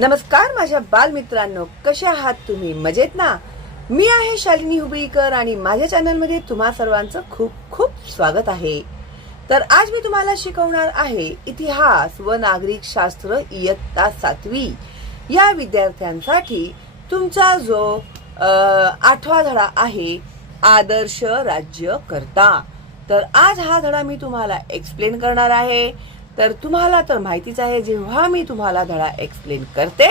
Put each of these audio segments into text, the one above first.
नमस्कार माझ्या बालमित्रांनो, कशा आहात तुम्ही? मजेत ना? मी आहे शालिनी हुबळीकर आणि माझ्या चॅनलमध्ये तुम्हा सर्वांचं खूप खूप स्वागत आहे. तर आज मी तुम्हाला शिकवणार आहे इतिहास व नागरिक शास्त्र इयत्ता 7वी या विद्यार्थ्यांसाठी तुमचा जो 8वा धडा आहे आदर्श राज्यकर्ता. तर आज हा धडा मी तुम्हाला एक्सप्लेन करणार आहे. तर तुम्हाला तर माहितीच आहे, जेव्हा मी तुम्हाला धडा एक्सप्लेन करते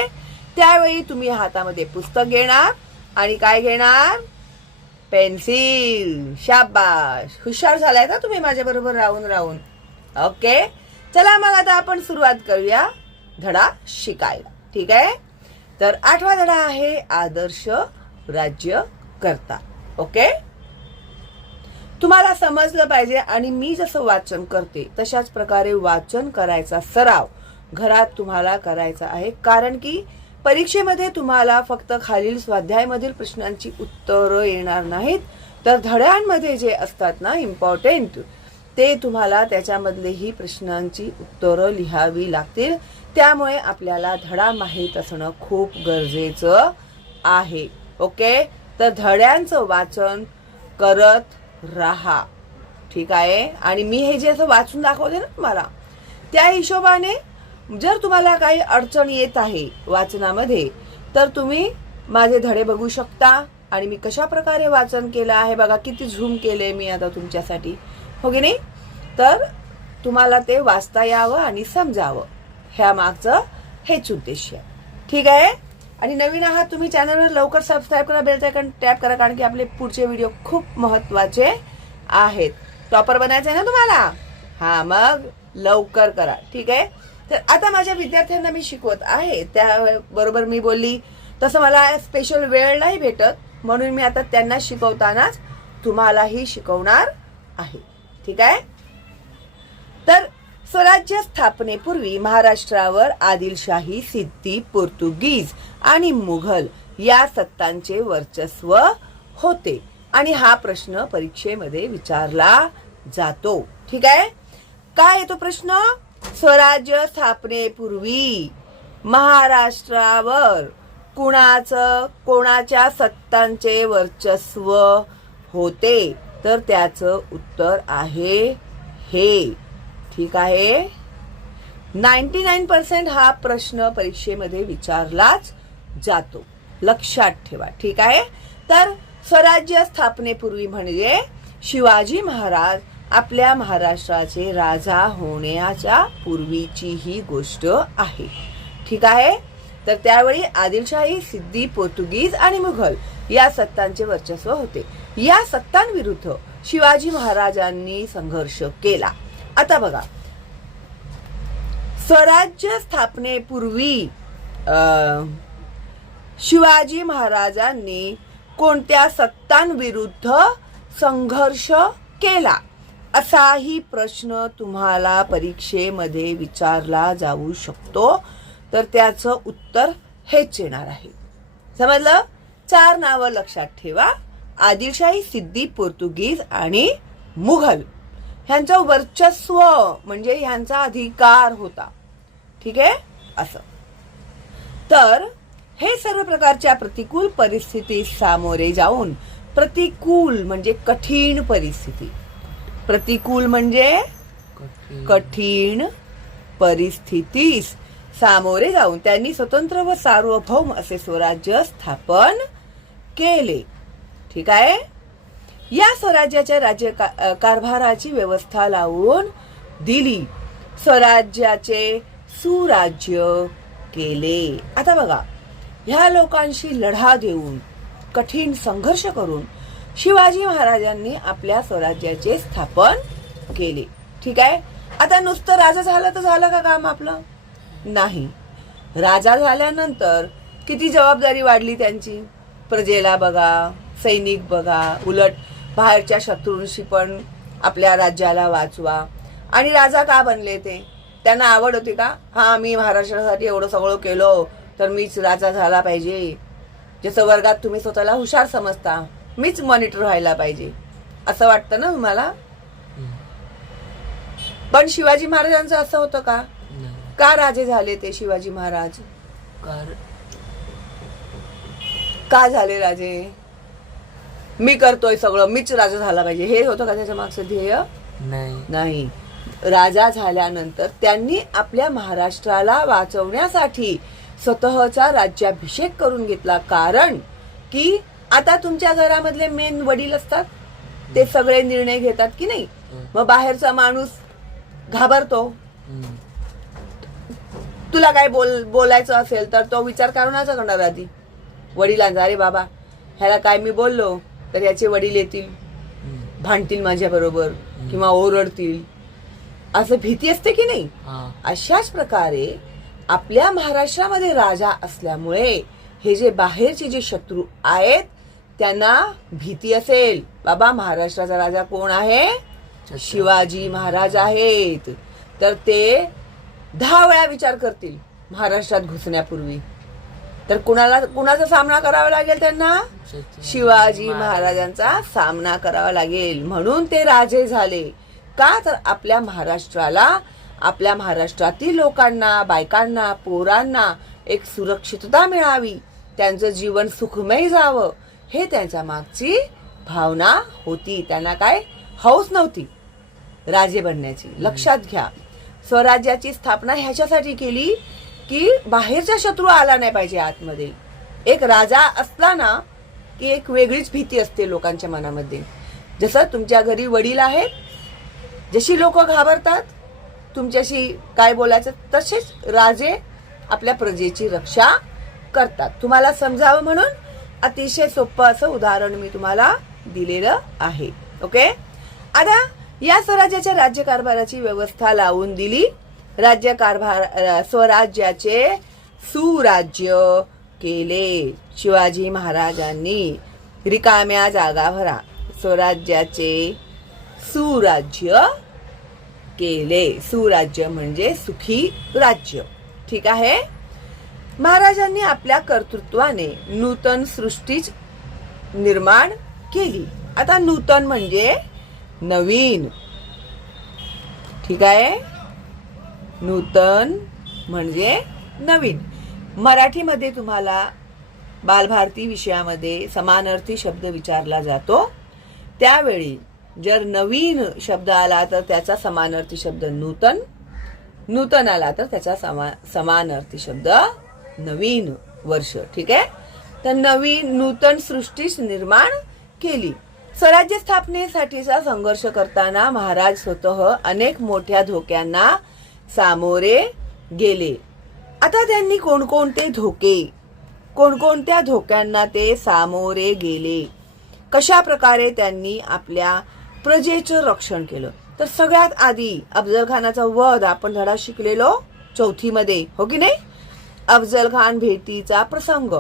त्यावेळी तुम्ही हातामध्ये पुस्तक घेणार आणि काय घेणार? पेन्सिल. शाबाश, हुशार झालाय ना तुम्ही माझ्या बरोबर राहून. ओके, चला मग आता आपण सुरुवात करूया धडा शिकायला. ठीक आहे. तर 8वा धडा आहे आदर्श राज्यकर्ता. ओके, तुम्हाला समजलं पाहिजे आणि मी जसं वाचन करते तशाच प्रकारे वाचन करायचा सराव घरात तुम्हाला करायचा आहे. कारण की परीक्षेमध्ये तुम्हाला फक्त खालील स्वाध्यायामधील प्रश्नांची उत्तरं येणार नाहीत, तर धड्यांमध्ये जे असतात ना इम्पॉर्टंट, ते तुम्हाला त्याच्यामधलेही प्रश्नांची उत्तरं लिहावी लागतील. त्यामुळे आपल्याला धडा माहीत असणं खूप गरजेचं आहे. ओके, तर धड्यांचं वाचन करत राहा. ठीक आहे. आणि मी हे जे असं वाचून दाखवते ना तुम्हाला, त्या हिशोबाने जर तुम्हाला काही अडचण येत आहे वाचनामध्ये तर तुम्ही माझे धडे बघू शकता. आणि मी कशा प्रकारे वाचन केलं आहे बघा, किती झूम केले मी आता तुमच्यासाठी, हो की नाही? तर तुम्हाला ते वाचता यावं आणि समजावं, ह्या मागचं हेच उद्देश आहे. ठीक आहे. आणि नवीन आहात तुम्ही चॅनलवर, लवकर सबस्क्राईब करा, बेल आयकॉन टॅप करा, कारण की आपले पुढचे व्हिडिओ खूप महत्वाचे आहेत. टॉपर बनायचं आहे ना तुम्हाला? हा, मग लवकर करा. ठीक आहे. तर आता माझ्या विद्यार्थ्यांना मी शिकवत आहे, त्याबरोबर मी बोलली तसं मला स्पेशल वेळ नाही भेटत, म्हणून मी आता त्यांना शिकवतानाच तुम्हालाही शिकवणार आहे. ठीक आहे. तर स्वराज्य स्थापनेपूर्वी महाराष्ट्रावर आदिलशाही, सिद्धी, पोर्तुगीज आणि मुघल या सत्तांचे वर्चस्व होते आणि हा प्रश्न परीक्षेमध्ये विचारला जातो. ठीक आहे. काय येतो प्रश्न? स्वराज्य स्थापनेपूर्वी महाराष्ट्रावर कोणाच्या सत्तांचे वर्चस्व होते? तर त्याचं उत्तर आहे हे. ठीक आहे. 99% हा प्रश्न परीक्षेमध्ये विचारलाच जातो, लक्षात ठेवा. ठीक आहे. तर स्वराज्य स्थापनेपूर्वी म्हणजे शिवाजी महाराज आपल्या महाराष्ट्राचे राजा होण्याच्या पूर्वीची ही गोष्ट आहे. ठीक आहे. तर त्यावेळी आदिलशाही, सिद्धी, पोर्तुगीज आणि मुघल या सत्तांचे वर्चस्व होते. या सत्तांविरुद्ध शिवाजी महाराजांनी संघर्ष केला. आता बघा, स्वराज्य स्थापनेपूर्वी शिवाजी महाराजांनी कोणत्या सत्तांविरुद्ध संघर्ष केला, असाही प्रश्न तुम्हाला परीक्षेमध्ये विचारला जाऊ शकतो. तर त्याचं उत्तर हेच येणार आहे. समजलं? 4 नावं लक्षात ठेवा: आदिलशाही, सिद्धी, पोर्तुगीज आणि मुघल. ह्यांचं वर्चस्व म्हणजे ह्यांचा अधिकार होता. ठीक आहे. असं. तर हे सर्व प्रकारच्या प्रतिकूल परिस्थितीस सामोरे जाऊन, प्रतिकूल म्हणजे कठीण परिस्थिती, प्रतिकूल म्हणजे कठीण परिस्थितीस सामोरे जाऊन त्यांनी स्वतंत्र व सार्वभौम असे स्वराज्य स्थापन केले. ठीक आहे. या स्वराज्याच्या राज्य कारभाराची व्यवस्था लावून दिली, स्वराज्याचे सुराज्य केले. आता बघा, ह्या लोकांशी लढा देऊन, कठीण संघर्ष करून शिवाजी महाराजांनी आपल्या स्वराज्याचे स्थापन केले. ठीक आहे. आता नुसतं राजा झालं तर झालं का काम आपलं? नाही. राजा झाल्यानंतर किती जबाबदारी वाढली त्यांची. प्रजेला बघा, सैनिक बघा, उलट बाहेरच्या शत्रूंशी पण आपल्या राज्याला वाचवा. आणि राजा का बनले? ते त्यांना आवड होती का? हा, मी महाराष्ट्रासाठी एवढं सगळं केलं तर मीच राजा झाला पाहिजे. जसं वर्गात तुम्ही स्वतःला हुशार समजता, मीच मॉनिटर व्हायला पाहिजे, असं वाटतं ना तुम्हाला? पण शिवाजी महाराजांचं असं होतं का? का राजे झाले ते शिवाजी महाराज? का झाले राजे, मी करतोय सगळं, मीच राजा झाला पाहिजे, हे होतं का त्याच्या मागचं ध्येय? नाही. राजा झाल्यानंतर त्यांनी आपल्या महाराष्ट्राला वाचवण्यासाठी स्वतःचा राज्याभिषेक करून घेतला. कारण की आता तुमच्या घरामधले मेन वडील असतात, ते सगळे निर्णय घेतात की नाही. मग बाहेरचा माणूस घाबरतो. तुला काय बोलायचं असेल तर तो विचार करूनच करणार आधी वडिलांचा. अरे बाबा, ह्याला काय मी बोललो तर याचे वडील येतील, भांडतील माझ्या बरोबर किंवा ओरडतील, असं भीती असते की नाही. अशाच प्रकारे आपल्या महाराष्ट्रामध्ये राजा असल्यामुळे हे जे बाहेरचे जे शत्रू आहेत त्यांना भीती असेल, बाबा महाराष्ट्राचा राजा कोण आहे? शिवाजी महाराज आहेत. तर ते 10 वेळा विचार करतील महाराष्ट्रात घुसण्यापूर्वी. तर कुणाचा सामना करावा लागेल त्यांना? शिवाजी महाराजांचा सामना करावा लागेल. म्हणून ते राजे झाले. का? तर आपल्या महाराष्ट्राला, आपल्या महाराष्ट्रातील लोकांना, बायकांना, पोरांना एक सुरक्षितता मिळावी, त्यांचं जीवन सुखमय जावं, हे त्यांच्या मागची भावना होती. त्यांना काय हौस नव्हती राजे बनण्याची. लक्षात घ्या, स्वराज्याची स्थापना ह्याच्यासाठी केली की बाहेरचा शत्रू आला नाही पाहिजे आतमध्ये. एक राजा असला ना की एक वेगळीच भीती असते लोकांच्या मनामध्ये. जसं तुमच्या घरी वडील आहेत, जशी लोक घाबरतात तुमच्याशी काय बोलायचं, तसेच राजे आपल्या प्रजेची रक्षा करतात. तुम्हाला समजावं म्हणून अतिशय सोपं असं उदाहरण मी तुम्हाला दिलेलं आहे. ओके. आता या स्वराज्याच्या राज्यकारभाराची व्यवस्था लावून दिली. स्वराज्याचे सुराज्य केले शिवाजी महाराजांनी. रिकाम्या जागा भरा. स्वराज्याचे सुराज्य केले. सुराज्य म्हणजे सुखी राज्य. ठीक आहे. महाराजांनी आपल्या कर्तृत्वाने नूतन सृष्टीच निर्माण केली. आता नूतन म्हणजे नवीन. ठीक आहे. नूतन म्हणजे नवीन. मराठीमध्ये तुम्हाला बालभारती विषयामध्ये समानार्थी शब्द विचारला जातो. त्यावेळी जर नवीन शब्द आला तर त्याचा समानार्थी शब्द नूतन, नूतन आला तर त्याचा समानार्थी शब्द नवीन वर्ष. ठीक आहे. तर नवीन नूतन सृष्टीच निर्माण केली. स्वराज्य स्थापनेसाठीचा संघर्ष करताना महाराज स्वतः अनेक मोठ्या धोक्यांना सामोरे गेले. आता त्यांनी कोणकोणत्या धोक्यांना ते सामोरे गेले, कशा प्रकारे त्यांनी आपल्या प्रजेचं रक्षण केलं. तर सगळ्यात आधी अफजल खानाचा वध आपण धडा शिकलेलो 4थी मध्ये, हो की नाही. अफजल खान भेटीचा प्रसंग,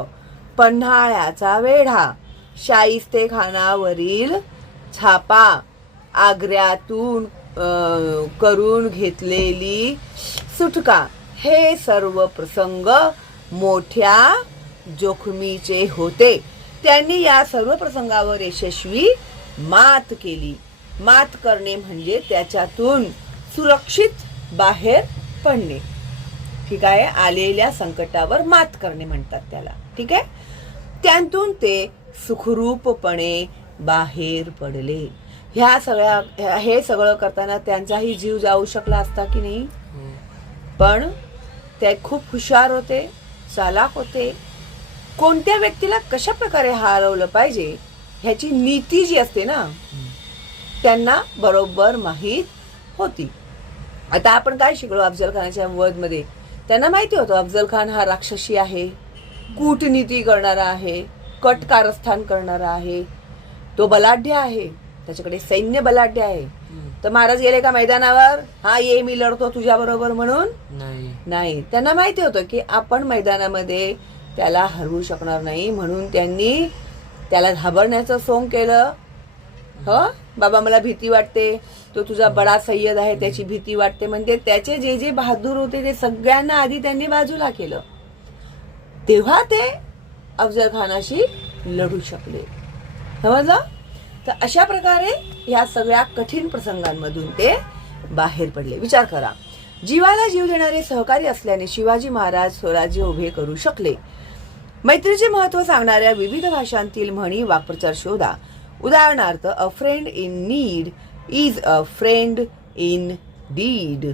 पन्हाळ्याचा वेढा, शाहिस्ते खानावरील छापा, आग्र्यातून करून घेतलेली सुटका, हे सर्व प्रसंग मोठ्या जोखमीचे होते. त्यांनी या सर्व प्रसंगावर यशस्वी मात केली. मात करणे म्हणजे त्याच्यातून सुरक्षित बाहेर पडणे. ठीक आहे. आलेल्या संकटावर मात करणे म्हणतात त्याला. ठीक आहे. त्यातून ते सुखरूपपणे बाहेर पडले. हे सगळं करताना त्यांचाही जीव जाऊ शकला असता की नाही. पण ते खूप हुशार होते, चालाक होते. कोणत्या व्यक्तीला कशा प्रकारे हरवलं पाहिजे ह्याची नीती जी असते ना, त्यांना बरोबर माहीत होती. आता आपण काय शिकलो अफजल खानाच्या वध मध्ये? त्यांना माहिती होतं अफजल खान हा राक्षसी आहे, कूटनीती करणारा आहे, कट कारस्थान करणारा आहे, तो बलाढ्य आहे, त्याच्याकडे सैन्य बलाढ्य आहे. तर महाराज गेले का मैदानावर, हा ये मी लढतो तुझ्या बरोबर म्हणून? नाही. त्यांना माहिती होतं की आपण मैदानामध्ये त्याला हरवू शकणार नाही. म्हणून त्यांनी त्याला घाबरण्याचं सोंग केलं. हो बाबा, मला भीती वाटते, तो तुझा बडा सय्यद आहे त्याची भीती वाटते. म्हणजे त्याचे जे जे बहादूर होते ते सगळ्यांना आधी त्यांनी बाजूला केलं. तेव्हा ते अफजल खानाशी लढू शकले. समजलं? तर अशा प्रकारे या सगळ्या कठीण प्रसंगांमधून ते बाहेर पडले. विचार करा, जीवाला जीव देणारे सहकारी असल्याने शिवाजी महाराज स्वराज्य उभे करू शकले. मैत्रीचे महत्व सांगणाऱ्या विविध भाषांतील म्हणी वाक्प्रचार शोधा. उदाहरणार्थ, अ friend in need is a friend in deed.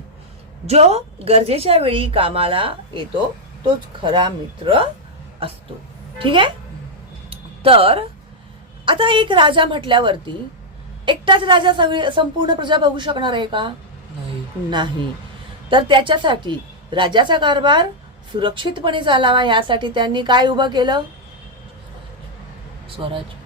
जो गरजेच्या वेळी कामाला येतो तोच खरा मित्र असतो. ठीक आहे. तर आता एक राजा म्हटल्यावरती एकटाच राजा संपूर्ण प्रजा बघू शकणार आहे का? नाही. तर त्याच्यासाठी राज्याचा कारभार सुरक्षितपणे चालावा यासाठी त्यांनी काय उभं केलं? स्वराज्य.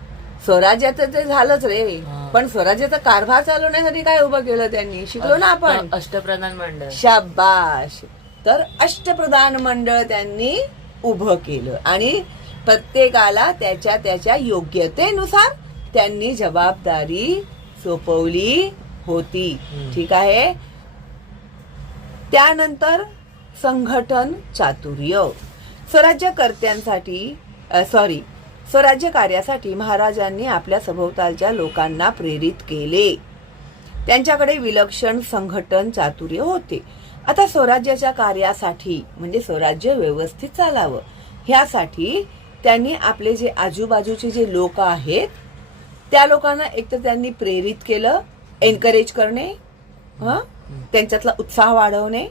स्वराज्याचं ते झालंच रे, पण स्वराज्याचा कारभार चालवण्यासाठी काय उभं केलं त्यांनी? शिकलो ना आपण. अष्टप्रधान मंडळ. शाबाश. तर अष्टप्रधान मंडळ त्यांनी उभं केलं आणि प्रत्येकाला त्याच्या त्याच्या योग्यतेनुसार त्यांनी जबाबदारी सोपवली होती. ठीक आहे. त्यानंतर संघटन चातुर्य. स्वराज्य कार्यासाठी महाराजांनी आपल्या सभोवतालच्या लोकांना प्रेरित केले. त्यांच्याकडे विलक्षण संघटन चातुर्य होते. आता स्वराज्याच्या कार्यासाठी म्हणजे स्वराज्य व्यवस्थित चालावं ह्यासाठी त्यांनी आपले जे आजूबाजूचे जे लोक आहेत त्या लोकांना एकतर त्यांनी प्रेरित केलं, एनकरेज करणे, त्यांच्यातला उत्साह वाढवणे.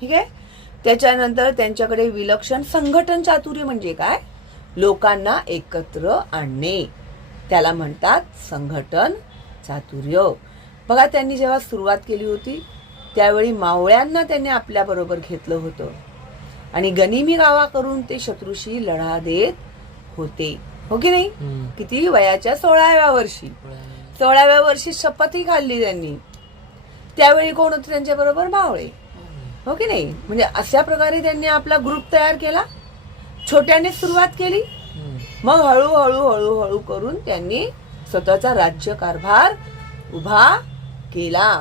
ठीक आहे. त्याच्यानंतर त्यांच्याकडे विलक्षण संघटन चातुर्य म्हणजे काय? लोकांना एकत्र आणणे, त्याला म्हणतात संघटन चातुर्य. बघा, त्यांनी जेव्हा सुरुवात केली होती त्यावेळी मावळ्यांना त्यांनी आपल्या बरोबर घेतलं होतं आणि गनिमी गावा करून ते शत्रूशी लढा देत होते. हो की नाही? किती वयाच्या 16व्या वर्षी 16व्या वर्षी शपथही खाल्ली त्यांनी. त्यावेळी कोण होते त्यांच्या बरोबर? मावळे. हो की नाही? म्हणजे अशा प्रकारे त्यांनी आपला ग्रुप तयार केला. छोट्याने सुरुवात केली, मग हळूहळू हळूहळू करून त्यांनी स्वतःचा राज्यकारभार उभा केला.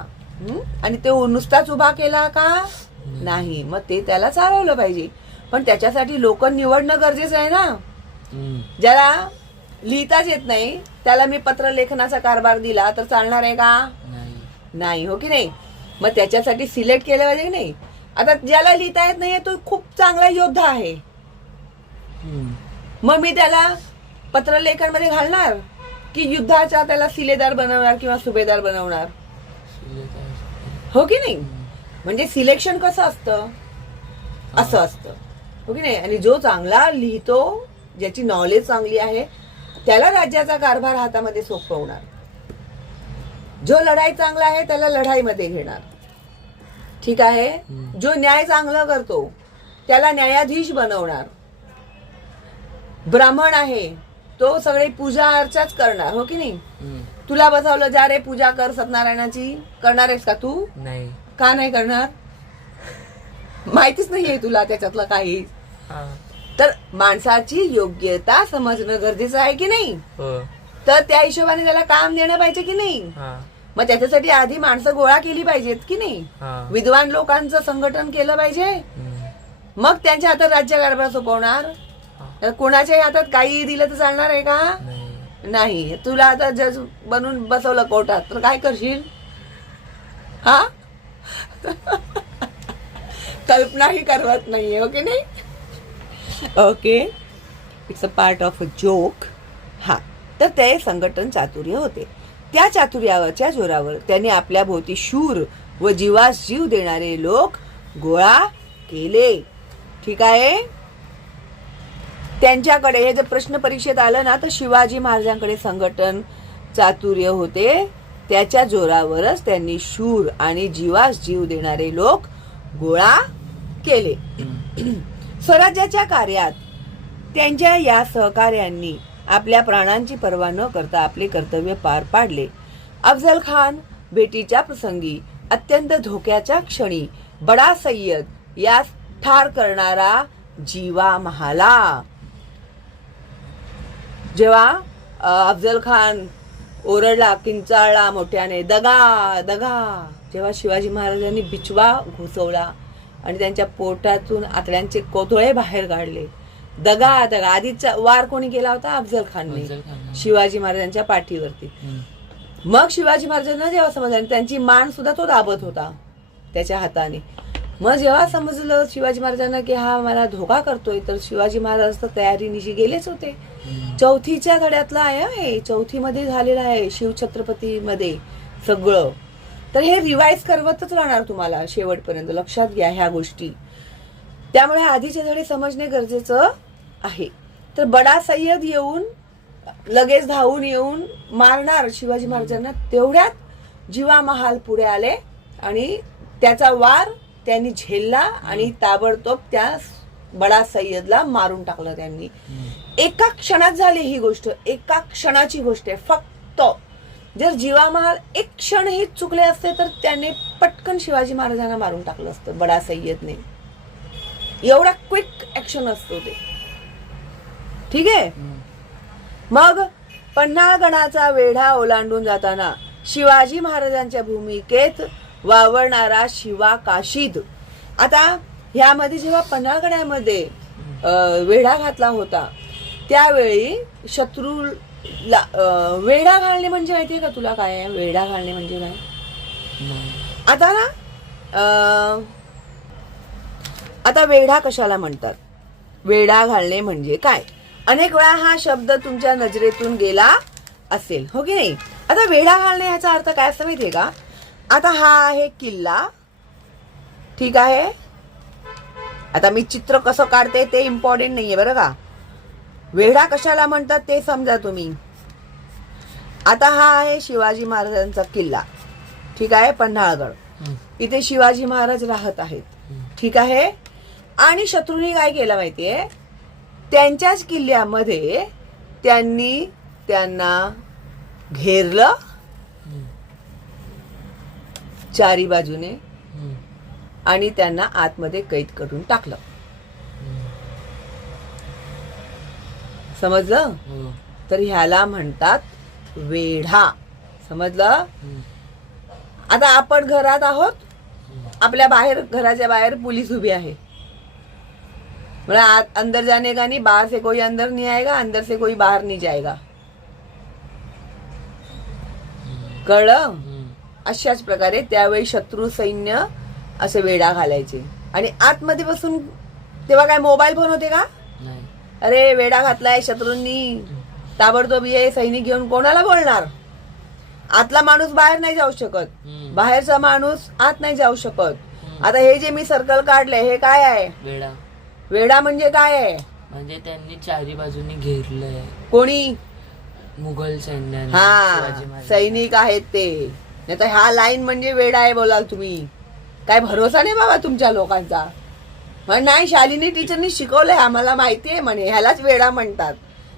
आणि ते नुसताच उभा केला का? नाही. मग ते त्याला चालवलं पाहिजे, पण त्याच्यासाठी लोक निवडणं गरजेचं आहे ना. ज्याला लिहिताच येत नाही त्याला मी पत्र लेखनाचा कारभार दिला तर चालणार आहे का? नाही. हो की नाही? मग त्याच्यासाठी सिलेक्ट केलं पाहिजे की नाही. आता ज्याला लिहिता येत नाहीये तो खूप चांगला योद्धा आहे, मग मी त्याला पत्रलेखन मध्ये घालणार की युद्धाचा त्याला सिलेदार बनवणार किंवा सुभेदार बनवणार? हो की नाही? म्हणजे सिलेक्शन कसं असतं? असं असतं. हो की नाही? आणि जो चांगला लिहितो, ज्याची नॉलेज चांगली आहे, त्याला राज्याचा कारभार हातामध्ये सोपवणार. जो लढाई चांगला आहे त्याला लढाईमध्ये घेणार. ठीक आहे. जो न्याय चांगला करतो त्याला न्यायाधीश बनवणार. ब्राह्मण आहे तो सगळे पूजा अर्चाच करणार. हो की नाही? तुला बसवलं, जा रे पूजा कर सत्यनारायणाची, करणार आहेस का तू? नाही. का नाही करणार? माहितीच नाहीये तुला त्याच्यातलं काही. तर माणसाची योग्यता समजणं गरजेचं आहे की नाही? तर त्या हिशोबाने त्याला काम देणं पाहिजे की नाही? मग त्याच्यासाठी आधी माणसं गोळा केली पाहिजेत की नाही? विद्वान लोकांचं संघटन केलं पाहिजे, मग त्यांच्या हातात राज्यकारभार सोपवणार. कोणाच्याही हातात काही दिलं तर चालणार आहे का? नाही. तुला आता जज बनून बसवलं कोर्टात तर काय करशील? हा कल्पनाही करवत नाहीये. ओके नाही? Okay, it's a part of a joke. हा, तर ते संघटन चातुर्य होते. त्या चातुर्यावरच्या जोरावर त्यांनी आपल्या भोवती शूर व जीवास जीव देणारे लोक गोळा केले. ठीक आहे. त्यांच्याकडे हे जर प्रश्न परीक्षेत आलं ना तर शिवाजी महाराजांकडे संघटन चातुर्य होते. त्याच्या जोरावरच त्यांनी शूर आणि जीवास जीव देणारे लोक गोळा केले. स्वराज्याच्या कार्यात त्यांच्या या सहकार्यांनी आपल्या प्राणांची पर्वा न करता आपले कर्तव्य पार पाडले. अफजल खान भेटीच्या प्रसंगी अत्यंत धोक्याच्या क्षणी बडा सय्यद यास ठार करणारा जीवा महाला. जेव्हा अफजल खान ओरडला, किंचाळला मोठ्याने, दगा दगा, जेव्हा शिवाजी महाराजांनी बिचवा घुसवला आणि त्यांच्या पोटातून आतड्यांचे कोथळे बाहेर काढले, दगा दगा. आधीचा वार कोणी केला होता? अफजल खानने शिवाजी महाराजांच्या पाठीवरती. मग शिवाजी महाराजांना जेव्हा समजलं, त्यांची मान सुद्धा तो दाबत होता त्याच्या हाताने, मग जेव्हा समजलं शिवाजी महाराजांना की हा मला धोका करतोय, तर शिवाजी महाराज तर तयारीनिशी गेलेच होते. चौथीच्या घड्यातला आहे, चौथीमध्ये झालेला आहे शिवछत्रपती मध्ये सगळं. तर हे रिवाइज करवतच राहणार तुम्हाला शेवटपर्यंत, लक्षात घ्या ह्या गोष्टी. त्यामुळे आधीचे धडे समजणे गरजेचं आहे. तर बडा सय्यद येऊन लगेच धावून येऊन मारणार शिवाजी महाराजांना, तेवढ्यात जीवा महाल पुढे आले आणि त्याचा वार त्यांनी झेलला आणि ताबडतोब त्या बडा सय्यदला मारून टाकलं त्यांनी. एका क्षणात झाली ही गोष्ट, एका क्षणाची गोष्ट आहे फक्त. जर जीवा महाल एक क्षणही चुकले असते तर त्याने पटकन शिवाजी महाराजांना मारून टाकलं असतं बडा सय्यदने. एवढा क्विक ऍक्शन असतो ते. ठीक आहे. मग पन्हाळगडाचा वेढा ओलांडून जाताना शिवाजी महाराजांच्या भूमिकेत वावरणारा शिवा काशीद. आता ह्यामध्ये जेव्हा पन्हाळगडामध्ये वेढा घातला होता त्यावेळी शत्रूला वेढा घालणे म्हणजे माहितीये का तुला काय आहे वेढा घालणे म्हणजे काय? आता ना आता वेढा कशाला म्हणतात, वेढा घालणे म्हणजे काय? अनेक वेळा हा शब्द तुमच्या नजरेतून गेला असेल, हो की नाही? आता वेढा घालणे ह्याचा अर्थ काय असं माहितीये का? आता हा आहे किल्ला, ठीक आहे. आता मी चित्र कसं काढते ते इम्पॉर्टंट नाहीये बरं का. वेढा कशाला म्हणतात ते समजा तुम्ही. आता हा आहे शिवाजी महाराजांचा किल्ला, ठीक आहे, पन्हाळगड. इथे शिवाजी महाराज राहत आहेत, ठीक आहे. आणि शत्रूंनी काय केलं माहितीये, त्यांच्याच किल्ल्यामध्ये त्यांनी त्यांना घेरलं चारी बाजूने आणि त्यांना आतमध्ये कैद करून टाकलं. समजलं? तर ह्याला म्हणतात वेढा. समजलं? आता आपण घरात आहोत, आपल्या बाहेर घराच्या बाहेर पोलीस उभी आहे, मतलब अंदर जाने का नहीं, बाहर से कोई अंदर नहीं आएगा, अंदर से कोई बाहर नहीं जाएगा. कळलं? अशाच प्रकारे त्यावेळी शत्रू सैन्य असे वेढा घालायचे. आणि आतमध्ये बसून तेव्हा काय मोबाईल फोन होते का? अरे वेढा घातलाय शत्रूंनी, ताबडतोब ये सैनिक घेऊन, कोणाला बोलणार? आतला माणूस बाहेर नाही जाऊ शकत, बाहेरचा माणूस आत नाही जाऊ शकत. आता हे जे मी सर्कल काढलंय हे काय आहे? वेढा. वेढा म्हणजे काय आहे? म्हणजे त्यांनी चारी बाजूनी घेरलंय. कोणी? मुघल सैन्याने. हा, सैनिक आहेत ते. नाही तर ह्या लाईन म्हणजे वेढा आहे बोलाल तुम्ही. काय भरोसा नाही बाबा तुमच्या लोकांचा. म्हण नाही, शालिनी टीचरनी शिकवलंय आम्हाला, माहितीये म्हणे, ह्यालाच वेढा म्हणतात.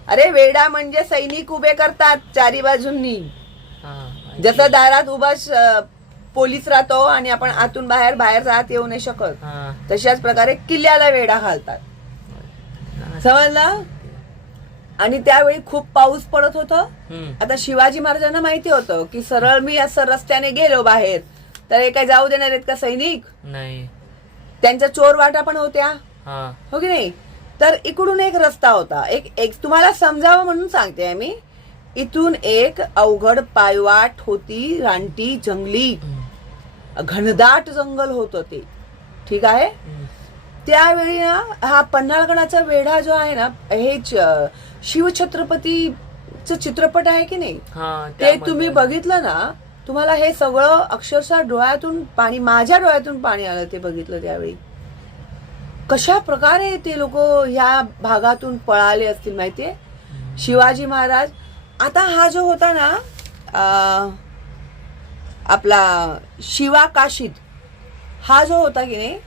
अरे वेढा म्हणजे सैनिक उभे करतात चारी बाजूंनी. जसं दारात उभा पोलीस राहतो आणि आपण आतून बाहेर, बाहेरचा आत येऊ नाही शकत, तशाच प्रकारे किल्ल्याला वेढा घालतात. समजलं? आणि त्यावेळी खूप पाऊस पडत होता. आता शिवाजी महाराजांना माहिती होतं की सरळ मी असं रस्त्याने गेलो बाहेर तर हे काय जाऊ देणार आहेत का सैनिक? नाही. त्यांच्या चोर वाटा पण होत्या, हो की नाही? तर इकडून एक रस्ता होता, एक तुम्हाला समजावं म्हणून सांगते मी. इथून एक अवघड पायवाट होती, रानटी जंगली घनदाट जंगल होतं ते, ठीक आहे. त्यावेळी ना हा पन्हाळगडाचा वेढा जो आहे ना, हे शिवछत्रपतीचं चित्रपट आहे की नाही, ते तुम्ही बघितलं ना, तुम्हाला हे सगळं अक्षरशः डोळ्यातून पाणी, माझ्या डोळ्यातून पाणी आलं ते बघितलं त्यावेळी. कशा प्रकारे ते लोक ह्या भागातून पळाले असतील माहितीये शिवाजी महाराज. आता हा जो होता ना आपला शिवा काशीद, हा जो होता की नाही,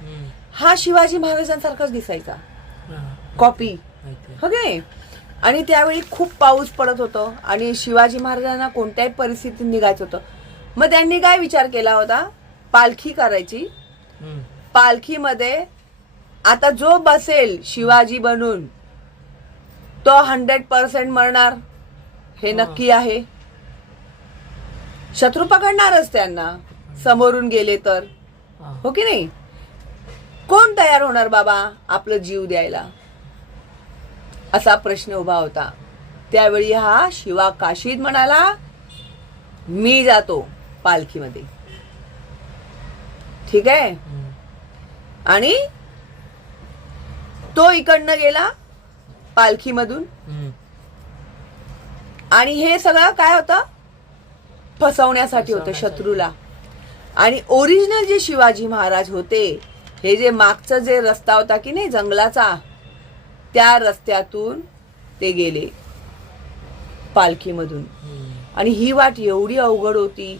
हा शिवाजी महाराजांसारखाच दिसायचा, कॉपी, हो की नाही? आणि त्यावेळी खूप पाऊस पडत होतो आणि शिवाजी महाराजांना कोणत्याही परिस्थितीत निघायचं होतं. मग त्यांनी काय विचार केला होता, पालखी करायची. पालखीमध्ये आता जो बसेल शिवाजी बनून तो 100% मरणार हे नक्की आहे. शत्रू पकडणारच त्यांना समोरून गेले तर, हो की नाही? कोण तयार होणार बाबा आपलं जीव द्यायला, असा प्रश्न उभा होता. त्यावेळी हा शिवा काशीद म्हणाला, मी जातो पालखीमध्ये, ठीक आहे. आणि तो इकडनं गेला पालखीमधून. आणि हे सगळं काय होतं, फसवण्यासाठी होतं शत्रूला. आणि ओरिजिनल जे शिवाजी महाराज होते, हे जे मागचं जे रस्ता होता की नाही जंगलाचा, त्या रस्त्यातून ते गेले पालखीमधून. आणि ही वाट एवढी अवघड होती,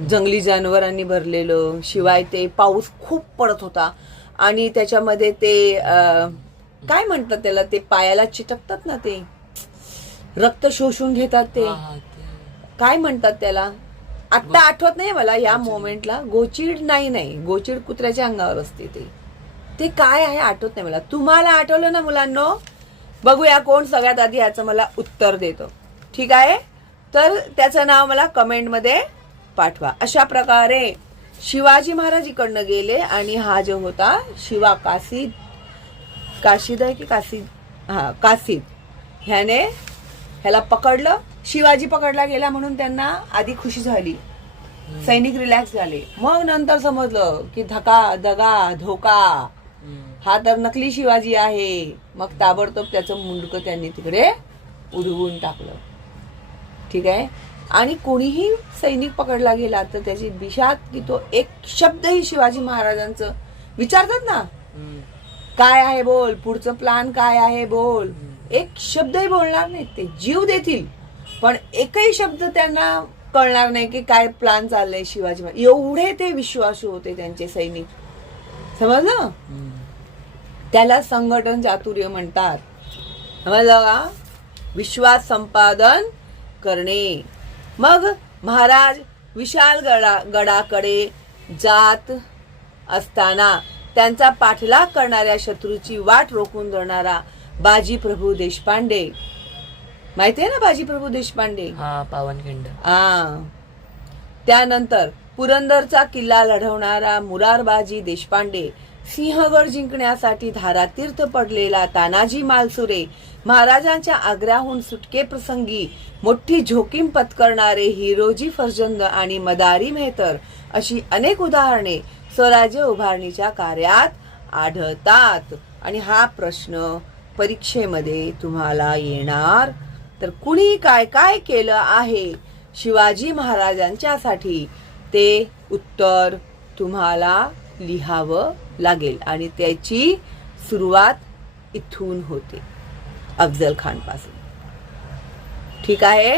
जंगली जनावरांनी भरलेलं, शिवाय ते पाऊस खूप पडत होता. आणि त्याच्यामध्ये ते काय म्हणतात त्याला, ते पायाला चिटकतात ना, ते रक्त शोषून घेतात, ते काय म्हणतात त्याला, आत्ता आठवत नाही मला या मोमेंटला. गोचीड नाही, गोचीड कुत्र्याच्या अंगावर असते, ते काय आहे आठवत नाही मला. तुम्हाला आठवलं ना मुलांनो? बघूया कोण सगळ्यात आधी याचं मला उत्तर देतो. ठीक आहे, तर त्याचं नाव मला कमेंटमध्ये पाठवा. अशा प्रकारे शिवाजी महाराज इकडनं गेले आणि हा जो होता शिवा काशीद आहे की काशीद, हा काशीद, ह्याला पकडलं. शिवाजी पकडला गेला म्हणून त्यांना आधी खुशी झाली, सैनिक रिलॅक्स झाले. मग नंतर समजलं की दगा धोका, हा तर नकली शिवाजी आहे. मग ताबडतोब त्याचं मुंडकं त्यांनी तिकडे उडवून टाकलं. ठीक आहे. आणि कोणीही सैनिक पकडला गेला तर त्याची बिशात की तो एक शब्दही शिवाजी महाराजांचं विचारतात ना, काय आहे बोल, पुढचं प्लान काय आहे बोल, एक शब्दही बोलणार नाही. ते जीव देतील पण एकही शब्द त्यांना कळणार नाही की काय प्लान चाललंय शिवाजी महाराज. एवढे ते विश्वासू होते त्यांचे सैनिक, समजलं? त्याला संघटन चातुर्य म्हणतात, समजलं का? विश्वास संपादन करणे. मग महाराज विशाल गडाकडे जात असताना त्यांचा पाठलाग करणाऱ्या शत्रूची वाट रोखून धरणारा बाजीप्रभू देशपांडे, माहितीये ना बाजीप्रभू देशपांडे? पावनखिंड. त्यानंतर पुरंदरचा किल्ला लढवणारा मुरारबाजी देशपांडे, सिंहगड जिंकण्यासाठी धारातीर्थ पडलेला तानाजी मालसुरे, महाराजांच्या आग्र्याहून सुटके प्रसंगी मोठी जोखीम पत्करणारे हिरोजी फर्जंद आणि मदारी मेहतर, अशी अनेक उदाहरणे स्वराज्य उभारणीच्या कार्यात आढळतात. आणि हा प्रश्न परीक्षेमध्ये तुम्हाला येणार. तर कुणी काय काय केलं आहे शिवाजी महाराजांच्यासाठी, ते उत्तर तुम्हाला लिहावं लागेल. आणि त्याची सुरुवात इथून होते, अफजल खान पासून. ठीक आहे.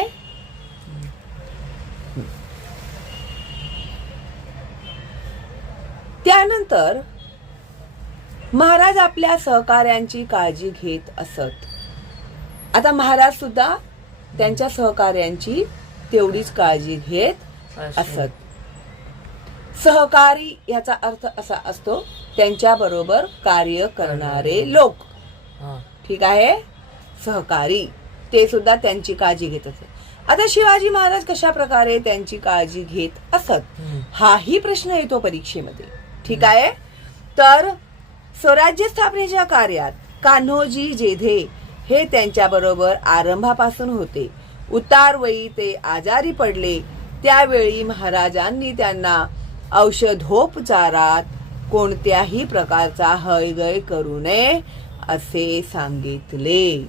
त्यानंतर महाराज आपल्या सहकार्यांची काळजी घेत असत. आता महाराज सुद्धा त्यांच्या सहकार्यांची तेवढीच काळजी घेत असत. सहकारी याचा अर्थ असा असतो त्यांच्या बरोबर कार्य करणारे लोक. ठीक आहे. सहकारी ते सुद्धा त्यांची काळजी घेत असत. आता शिवाजी महाराज कशा प्रकारे त्यांची काळजी घेत असत, हाही प्रश्न येतो परीक्षेमध्ये. ठीक आहे. तर स्वराज्य स्थापनेच्या कार्यात कान्होजी जेधे हे त्यांच्या बरोबर आरंभापासून होते. उतारवयी ते आजारी पडले त्यावेळी महाराजांनी त्यांना औषधोपचारात कोणत्याही प्रकारचा हयगय करू नये असे सांगितले.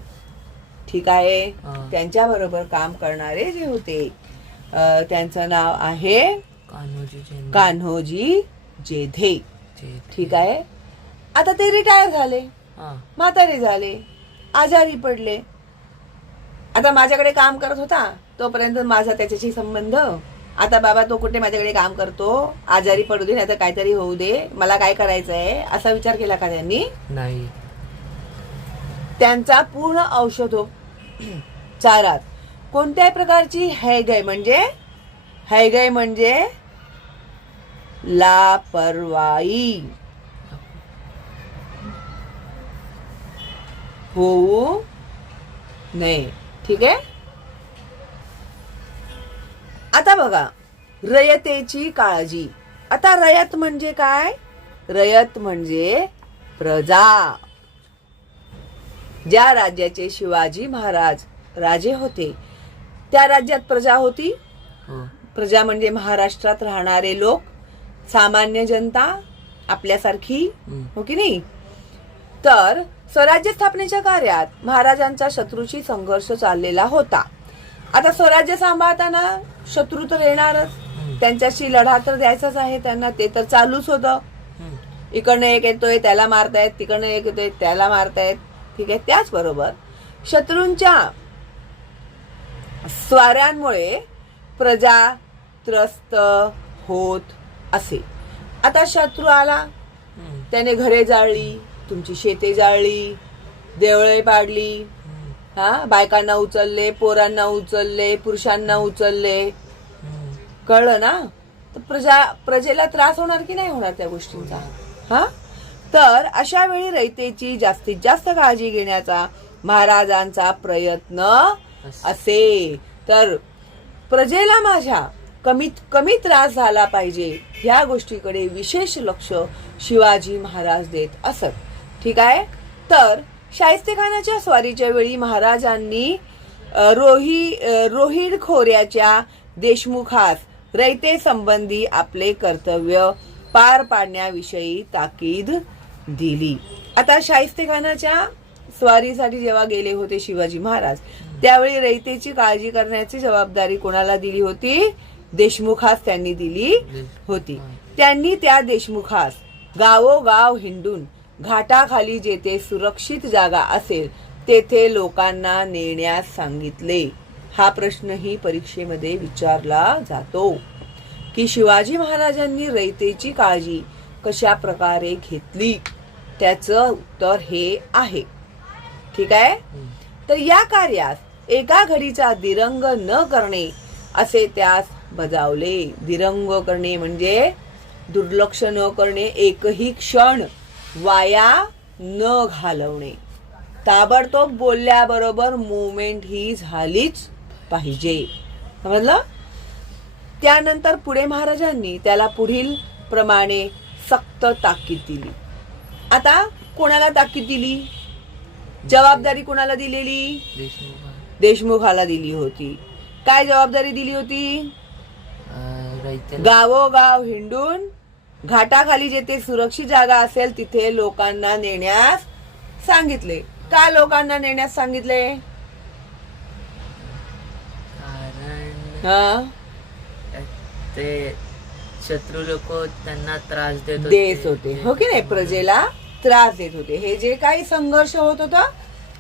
ठीक आहे. त्यांच्या बरोबर काम करणारे जे होते त्यांचं नाव आहे कान्होजी जेधे. ठीक आहे. आता ते रिटायर झाले, म्हातारे झाले, आजारी पडले. आता माझ्याकडे काम करत होता तोपर्यंत माझा त्याच्याशी संबंध. आता बाबा तो कुठे माझ्याकडे काम करतो, आजारी पडू दे, नाही तर काहीतरी होऊ दे, मला काय करायचंय असा विचार केला का त्यांनी? नाही. त्यांचा पूर्ण औषधोपचारात कोणत्याही प्रकारची हैगय म्हणजे लापरवाही होऊ नये. ठीक आहे. आता बघा, रयतेची काळजी. आता रयत म्हणजे काय? रयत म्हणजे प्रजा. ज्या राज्याचे शिवाजी महाराज राजे होते त्या राज्यात प्रजा होती. प्रजा म्हणजे महाराष्ट्रात राहणारे लोक, सामान्य जनता आपल्यासारखी, हो की नाही? तर स्वराज्य स्थापनेच्या कार्यात महाराजांचा शत्रूशी संघर्ष चाललेला होता. आता स्वराज्य सांभाळताना शत्रू तर येणारच, त्यांच्याशी लढा तर द्यायचाच आहे त्यांना, ते तर चालूच होतं. इकडनं एक येतोय त्याला मारतायत, तिकडनं एक येतोय त्याला मारतायत, ठीक आहे. त्याचबरोबर शत्रूंच्या स्वाऱ्यांमुळे प्रजा त्रस्त होत असे. आता शत्रू आला, त्याने घरे जाळली, तुमची शेते जाळली, देवळे पाडली, बायकांना उचलले, पोरांना उचलले, पुरुषांना उचलले, कळलं ना? तर प्रजेला त्रास होणार की नाही होणार त्या गोष्टींचा? तर अशा वेळी रयतेची जास्तीत जास्त काळजी घेण्याचा महाराजांचा प्रयत्न असे. तर प्रजेला माझ्या कमीत कमी त्रास झाला पाहिजे ह्या गोष्टीकडे विशेष लक्ष शिवाजी महाराज देत असत. ठीक आहे. तर शाहिस्तेखानाच्या स्वारीच्या वेळी महाराजांनी रोहिड खोऱ्याच्या देशमुखास रयते संबंधी आपले कर्तव्य पार पाडण्याविषयी ताकीद दिली. आता शाहिस्तेखानाच्या स्वारीसाठी जेव्हा गेले होते शिवाजी महाराज, त्यावेळी रयतेची काळजी करण्याची जबाबदारी कोणाला दिली होती? देशमुखास त्यांनी दिली होती. त्यांनी त्या देशमुखास गावोगाव हिंडून घाटाखाली जेथे सुरक्षित जागा असेल तेथे लोकांना नेण्यास सांगितले. हा प्रश्नही परीक्षेमध्ये विचारला जातो की शिवाजी महाराजांनी रयतेची काळजी कशा प्रकारे घेतली. त्याचं उत्तर हे आहे. ठीक आहे. तर या कार्यास एका घडीचा दिरंग न करणे असे त्यास बजावले. दिरंग करणे म्हणजे दुर्लक्ष न करणे, एकही क्षण वाया न घालवणे. ताबडतोब बोलल्याबरोबर मुवमेंट ही झालीच पाहिजे. समजलं? त्यानंतर पुढे महाराजांनी त्याला पुढील प्रमाणे सक्त ताकीद दिली. आता कोणाला ताकीद दिली? जबाबदारी कोणाला दिलेली? देशमुखाला दिली होती. काय जबाबदारी दिली होती? गावोगाव हिंडून घाटाखाली जेथे सुरक्षित जागा असेल तिथे लोकांना नेण्यास सांगितले. का लोकांना नेण्यास सांगितले? ते शत्रू लोक त्यांना त्रास देत होते, हो की नाही? प्रजेला त्रास देत होते. हे जे काही संघर्ष होत होता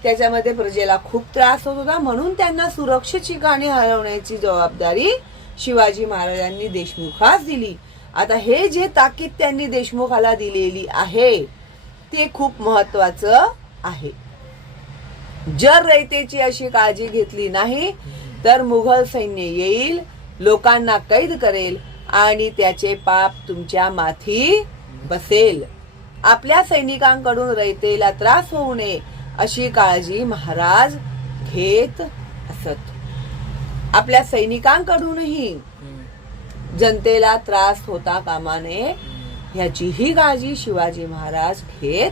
त्याच्यामध्ये प्रजेला खूप त्रास होत होता, म्हणून त्यांना सुरक्षित ठिकाणी हलवण्याची जबाबदारी शिवाजी महाराजांनी देशमुखास दिली. आता हे जे ताकीद त्यांनी देशमुखाला दिलेली आहे ते खूप महत्वाचं आहे. जर रयतेची अशी काळजी घेतली नाही तर मुघल सैन्य येईल, लोकांना कैद करेल आणि त्याचे पाप तुमच्या माथी बसेल. आपल्या सैनिकांकडून रयतेला त्रास होऊ नये अशी काळजी महाराज घेत असत. आपल्या सैनिकांकडूनही जनतेला त्रास होता कामा नये ह्याचीही काळजी शिवाजी महाराज घेत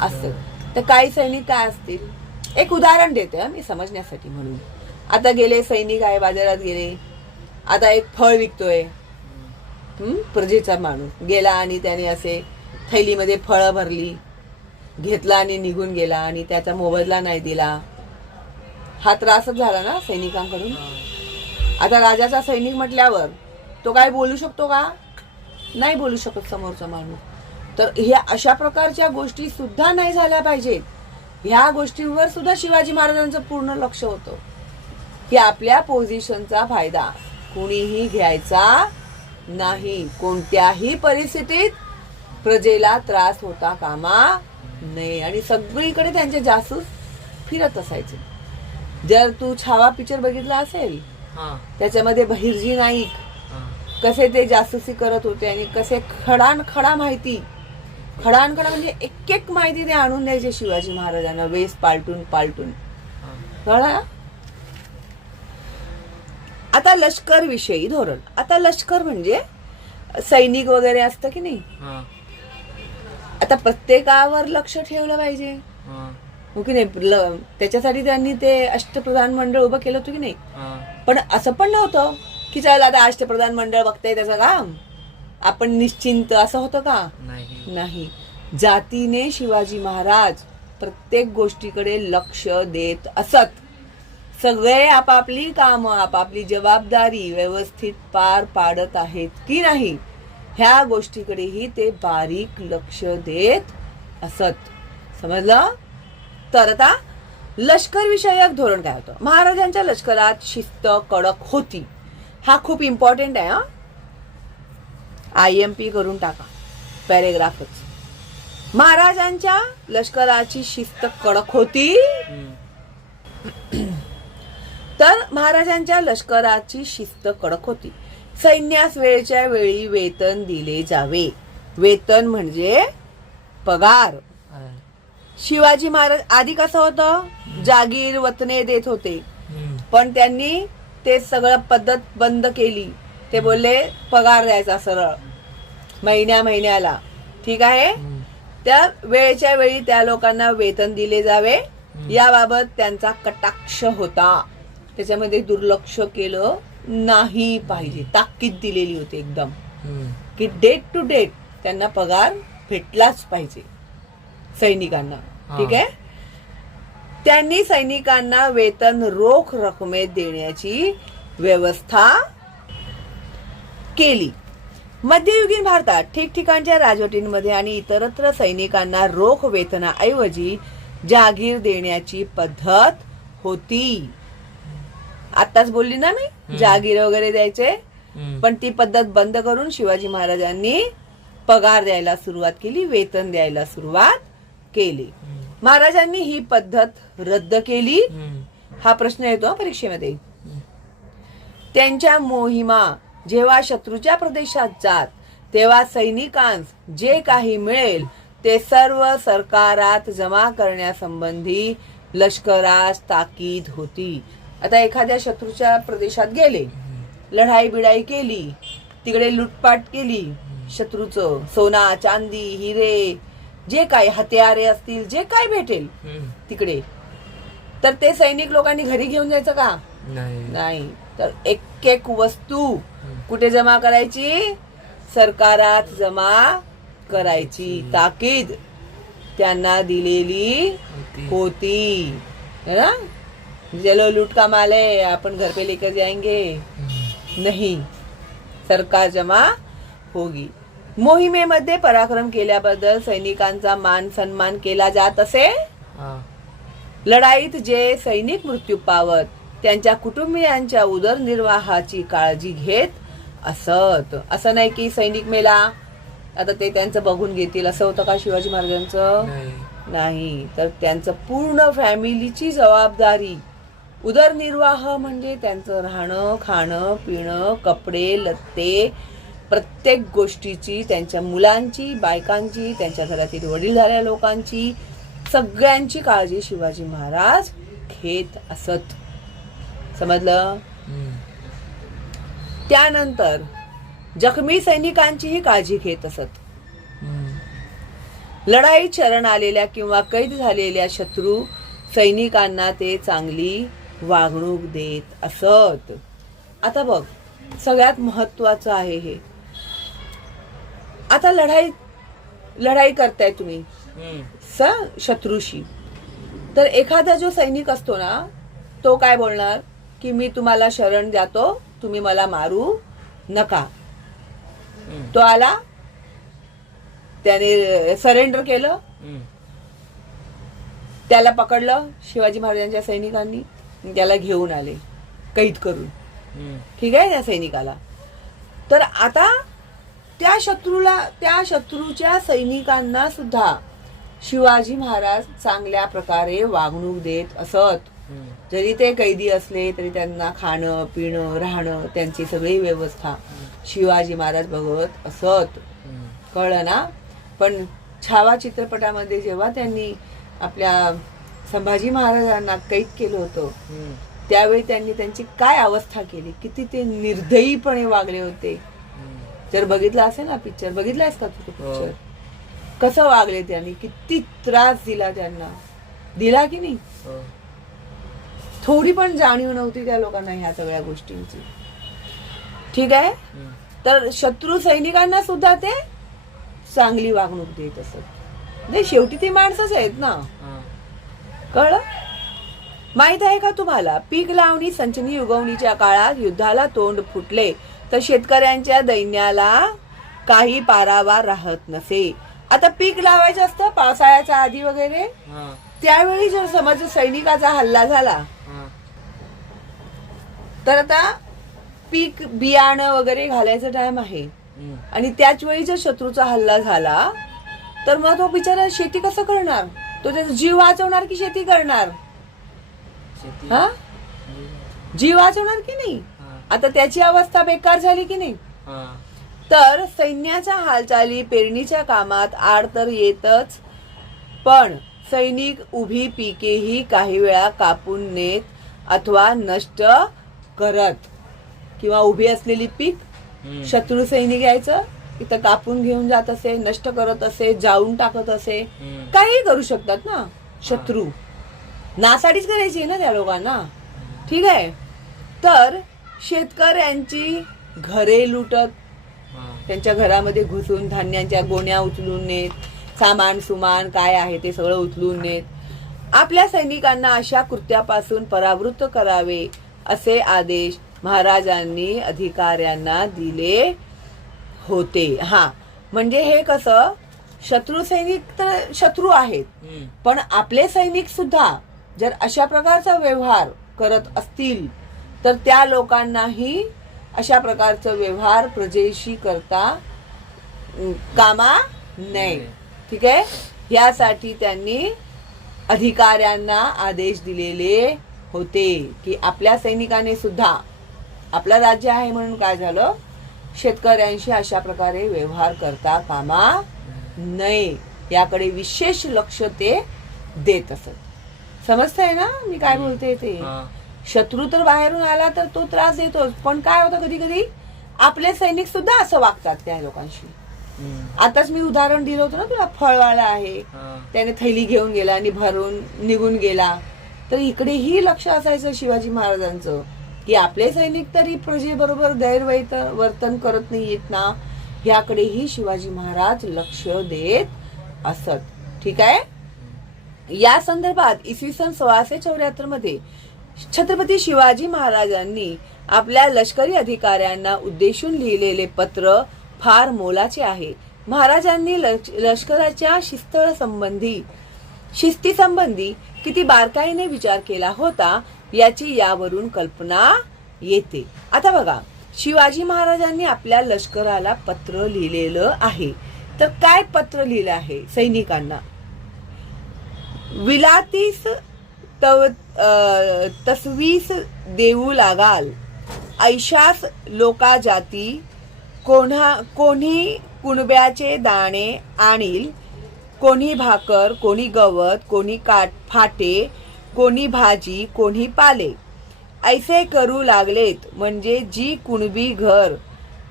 असत. तर काही सैनिक काय असतील? एक उदाहरण देते मी समजण्यासाठी म्हणून. आता गेले सैनिक आहे, बाजारात गेले, आता एक फळ विकतोय, प्रजेचा माणूस गेला आणि त्याने असे थैलीमध्ये फळं भरली, घेतला आणि निघून गेला आणि त्याचा मोबदला नाही दिला. हा त्रासच झाला ना सैनिकांकडून. आता राजाचा सैनिक म्हटल्यावर तो काय बोलू शकतो का? नाही बोलू शकत समोरचा माणूस. तर ह्या अशा प्रकारच्या गोष्टी सुद्धा नाही झाल्या पाहिजेत. ह्या गोष्टींवर सुद्धा शिवाजी महाराजांचं पूर्ण लक्ष होतं की आपल्या पोझिशनचा फायदा कुणीही घ्यायचा नाही. कोणत्याही परिस्थितीत प्रजेला त्रास होता कामा नये. आणि सगळीकडे त्यांचे जासूस फिरत असायचे. जर तू छावा पिक्चर बघितला असेल त्याच्यामध्ये बहिर्जी नाईक कसे ते जासूसी करत होते आणि कसे खडा माहिती म्हणजे एक एक माहिती ते आणून द्यायचे शिवाजी महाराजांना, वेस पालटून कळलं. आता लष्कर विषयी धोरण. आता लष्कर म्हणजे सैनिक वगैरे असतं की नाही. आता प्रत्येकावर लक्ष ठेवलं पाहिजे, हो की नाही? त्याच्यासाठी त्यांनी ते अष्टप्रधान मंडळ उभं केलं होतं की नाही. पण असं पण नव्हतं की चल आता अष्टप्रधान मंडळ बघताय त्याचं काम, आपण निश्चिंत असं होतं का? नाही. नाही. जातीने शिवाजी महाराज प्रत्येक गोष्टीकडे लक्ष देत असत. सगळे आपापली कामं आपापली जबाबदारी व्यवस्थित पार पाडत आहेत की नाही ह्या गोष्टीकडेही ते बारीक लक्ष देत असत. समजलं? तर आता लष्कर विषयक धोरण काय होतं? महाराजांच्या लष्करात शिस्त कडक होती. हा खूप इम्पॉर्टंट आहे. IMP करून टाका पॅरेग्राफच. महाराजांच्या लष्कराची शिस्त कडक होती. तर महाराजांच्या लष्कराची शिस्त कडक होती. सैन्यास वेळच्या वेळी वेतन दिले जावे. वेतन म्हणजे पगार. शिवाजी महाराज आधी कसं होतं? जागीर वतने देत होते, पण त्यांनी ते सगळं पद्धत बंद केली. ते बोलले पगार द्यायचा सरळ महिन्याला. ठीक आहे. त्या वेळच्या वेळी त्या लोकांना वेतन दिले जावे याबाबत त्यांचा कटाक्ष होता. त्याच्यामध्ये दुर्लक्ष केलं नाही पाहिजे. ताकीद दिलेली होती एकदम की डेट टू डेट त्यांना पगार भेटलाच पाहिजे सैनिकांना. ठीक आहे. त्यांनी सैनिकांना वेतन रोख रकमेत देण्याची व्यवस्था केली. मध्ययुगीन भारतात ठिकठिकाणच्या राजवटींमध्ये आणि इतरत्र सैनिकांना रोख वेतनाऐवजी जागीर देण्याची पद्धत होती. आताच बोलली ना मी, जागीर वगैरे द्यायचे, पण ती पद्धत बंद करून शिवाजी महाराजांनी पगार द्यायला सुरुवात केली, वेतन द्यायला सुरुवात केली. महाराजांनी ही पद्धत रद्द केली. हा प्रश्न येतो परीक्षेमध्ये. त्यांच्या मोहिमा जेव्हा शत्रूच्या प्रदेशात जात तेव्हा सैनिकांस जे काही मिळेल ते सर्व सरकारात जमा करण्यासंबंधी लष्करास ताकीद होती. आता एखाद्या शत्रूच्या प्रदेशात गेले, लढाई बिडाई केली, तिकडे लुटपाट केली, शत्रूचं सोना चांदी हिरे जे काही हत्यारे असतील जे काय भेटेल तिकडे, तर ते सैनिक लोकांनी घरी घेऊन जायचं का? नाही. तर एक एक वस्तू कुठे जमा करायची? सरकारात जमा करायची ताकीद त्यांना दिलेली होती. है ना? चलो लूट का माल है, आपण घर पे लेकर जाएंगे, नहीं, सरकार जमा होगी. मोहिमेमध्ये पराक्रम केल्याबद्दल सैनिकांचा मान सन्मान केला जात असे. लढाईत जे सैनिक मृत्यू पावत त्यांच्या कुटुंबियांच्या उदरनिर्वाहाची काळजी घेत असत. असं नाही की सैनिक मेला आता ते त्यांचं बघून घेतील असं होतं का शिवाजी महाराजांचं? नाही. तर त्यांचं पूर्ण फॅमिलीची जबाबदारी. उदरनिर्वाह म्हणजे त्यांचं राहणं खाणं पिणं कपडे लत्ते प्रत्येक गोष्टीची, त्यांच्या मुलांची बायकांची त्यांच्या घरातील वडीलधाऱ्या लोकांची सगळ्यांची काळजी शिवाजी महाराज घेत असत. समजलं? त्यानंतर जखमी सैनिकांचीही काळजी घेत असत. लढाईत शरण आलेल्या किंवा कैद झालेल्या शत्रू सैनिकांना ते चांगली वागणूक देत असत. आता बघ, सगळ्यात महत्वाचं आहे हे. आता लढाई करताय तुम्ही शत्रूशी, तर एखादा जो सैनिक असतो ना तो काय बोलणार की मी तुम्हाला शरण जातो, तुम्ही मला मारू नका. तो आला, त्याने सरेंडर केलं, त्याला पकडलं शिवाजी महाराजांच्या सैनिकांनी, त्याला घेऊन आले कैद करून. ठीक आहे त्या सैनिकाला. तर आता त्या शत्रूच्या सैनिकांना सुद्धा शिवाजी महाराज चांगल्या प्रकारे वागणूक देत असत. जरी ते कैदी असले तरी त्यांना खाणं पिणं राहणं त्यांची सगळी व्यवस्था शिवाजी महाराज बघत असत. कळलं ना? पण छावा चित्रपटामध्ये जेव्हा त्यांनी आपल्या संभाजी महाराजांना कैद केलं होतं त्यावेळी त्यांनी त्यांची काय अवस्था केली, किती ते निर्दयीपणे वागले होते. जर बघितला असेल ना पिक्चर, बघितलायस का तू पिक्चर? कसं वागले त्यांनी, किती त्रास दिला त्यांना, दिला की नाही? थोडी पण जाणीव नव्हती त्या लोकांना ह्या सगळ्या गोष्टींची. ठीक आहे. तर शत्रू सैनिकांना सुद्धा ते चांगली वागणूक देत असत. नाही, शेवटी ती माणसंच आहेत ना. हा. कळलं? माहित आहे का तुम्हाला, पीक लावणी संचनी उगवणीच्या काळात युद्धाला तोंड फुटले तर शेतकऱ्यांच्या दैन्याला काही पारावार राहत नसे. आता पीक लावायचं असतं पावसाळ्याच्या आधी वगैरे, हा. त्यावेळी जर समज सैनिकाचा हल्ला झाला हा. तर आता पीक बियाणं वगैरे घालायचं टाइम आहे हम्म. आणि त्याच वेळी जर शत्रूचा हल्ला झाला तर मग तो बिचारा शेती कसं करणार? तो त्याचा जीव वाचवणार की शेती करणार? शेती. हा, जीव वाचवणार की नाही? हा. आता त्याची अवस्था बेकार झाली की नाही? हा. तर सैन्याच्या हालचाली पेरणीच्या कामात आड तर येतच, पण सैनिक उभी पिकेही काही वेळा कापून नेत अथवा नष्ट करत, किंवा उभी असलेली पीक हम्म. शत्रू सैनिक यायचं इथं कापून घेऊन जात असे, नष्ट करत असे, जाळून टाकत असे, हम्म. काही करू शकतात ना शत्रू. नासाडीच करायची आहे ना त्या लोकांना. ठीक आहे. तर शेतकऱ्यांची घरे लुटत, हा. त्यांच्या घरामध्ये घुसून धान्यांच्या गोण्या उचलून नेत, सामान सुमान काय आहे ते सगळं उचलून नेत. आपल्या सैनिकांना अशा कृत्यापासून परावृत्त करावे असे आदेश महाराजांनी अधिकाऱ्यांना दिले होते. हा, म्हणजे हे कसं, शत्रू सैनिक तर शत्रू आहेत, हम्म. पण आपले सैनिक सुद्धा जर अशा प्रकारचा व्यवहार करत असतील तर त्या लोकांनाही अशा प्रकारचा व्यवहार प्रजेशी करता कामा नये. ठीक आहे. यासाठी त्यांनी अधिकाऱ्यांना आदेश दिलेले होते की आपल्या सैनिकाने सुद्धा, आपलं राज्य आहे म्हणून काय झालं, शेतकऱ्यांशी अशा प्रकारे व्यवहार करता कामा नये, याकडे विशेष लक्ष ते देत असत. समजतंय ना मी काय बोलते ते? हा. शत्रू तर बाहेरून आला तर तो त्रास देतोच, पण काय होतं कधी कधी आपले सैनिक सुद्धा असं वागतात त्या लोकांशी. हम्म. आताच मी उदाहरण दिलं होतं ना तुला, फळवाला आहे, हा. त्याने थैली घेऊन गेला आणि भरून निघून गेला. तर इकडेही लक्ष असायचं शिवाजी महाराजांचं की आपले सैनिक तरी प्रजेबरोबर गैरवर्तन करत नाहीयेत ना, याकडेही शिवाजी महाराज लक्ष देत असत. ठीक आहे. या संदर्भात इसवी सन 1674 मध्ये छत्रपती शिवाजी महाराजांनी आपल्या लष्करी अधिकाऱ्यांना उद्देशून लिहिलेले पत्र फार मोलाचे आहे. महाराजांनी लष्कराच्या शिस्तीसंबंधी किती बारकाईने विचार केला होता याची यावरून कल्पना येते. आता बघा, शिवाजी महाराजांनी आपल्या लष्कराला पत्र लिहिलेलं आहे. तर काय पत्र लिहिलं आहे सैनिकांना? विलातीस तसवीस देऊ लागाल, ऐशास लोका जाती, कोणी कुणब्याचे दाणे आणील, कोणी भाकर, कोणी गवत, कोणी फाटे, कोणी भाजी, कोणी पाले. ऐसे करू लागलेत म्हणजे जी कुणबी घर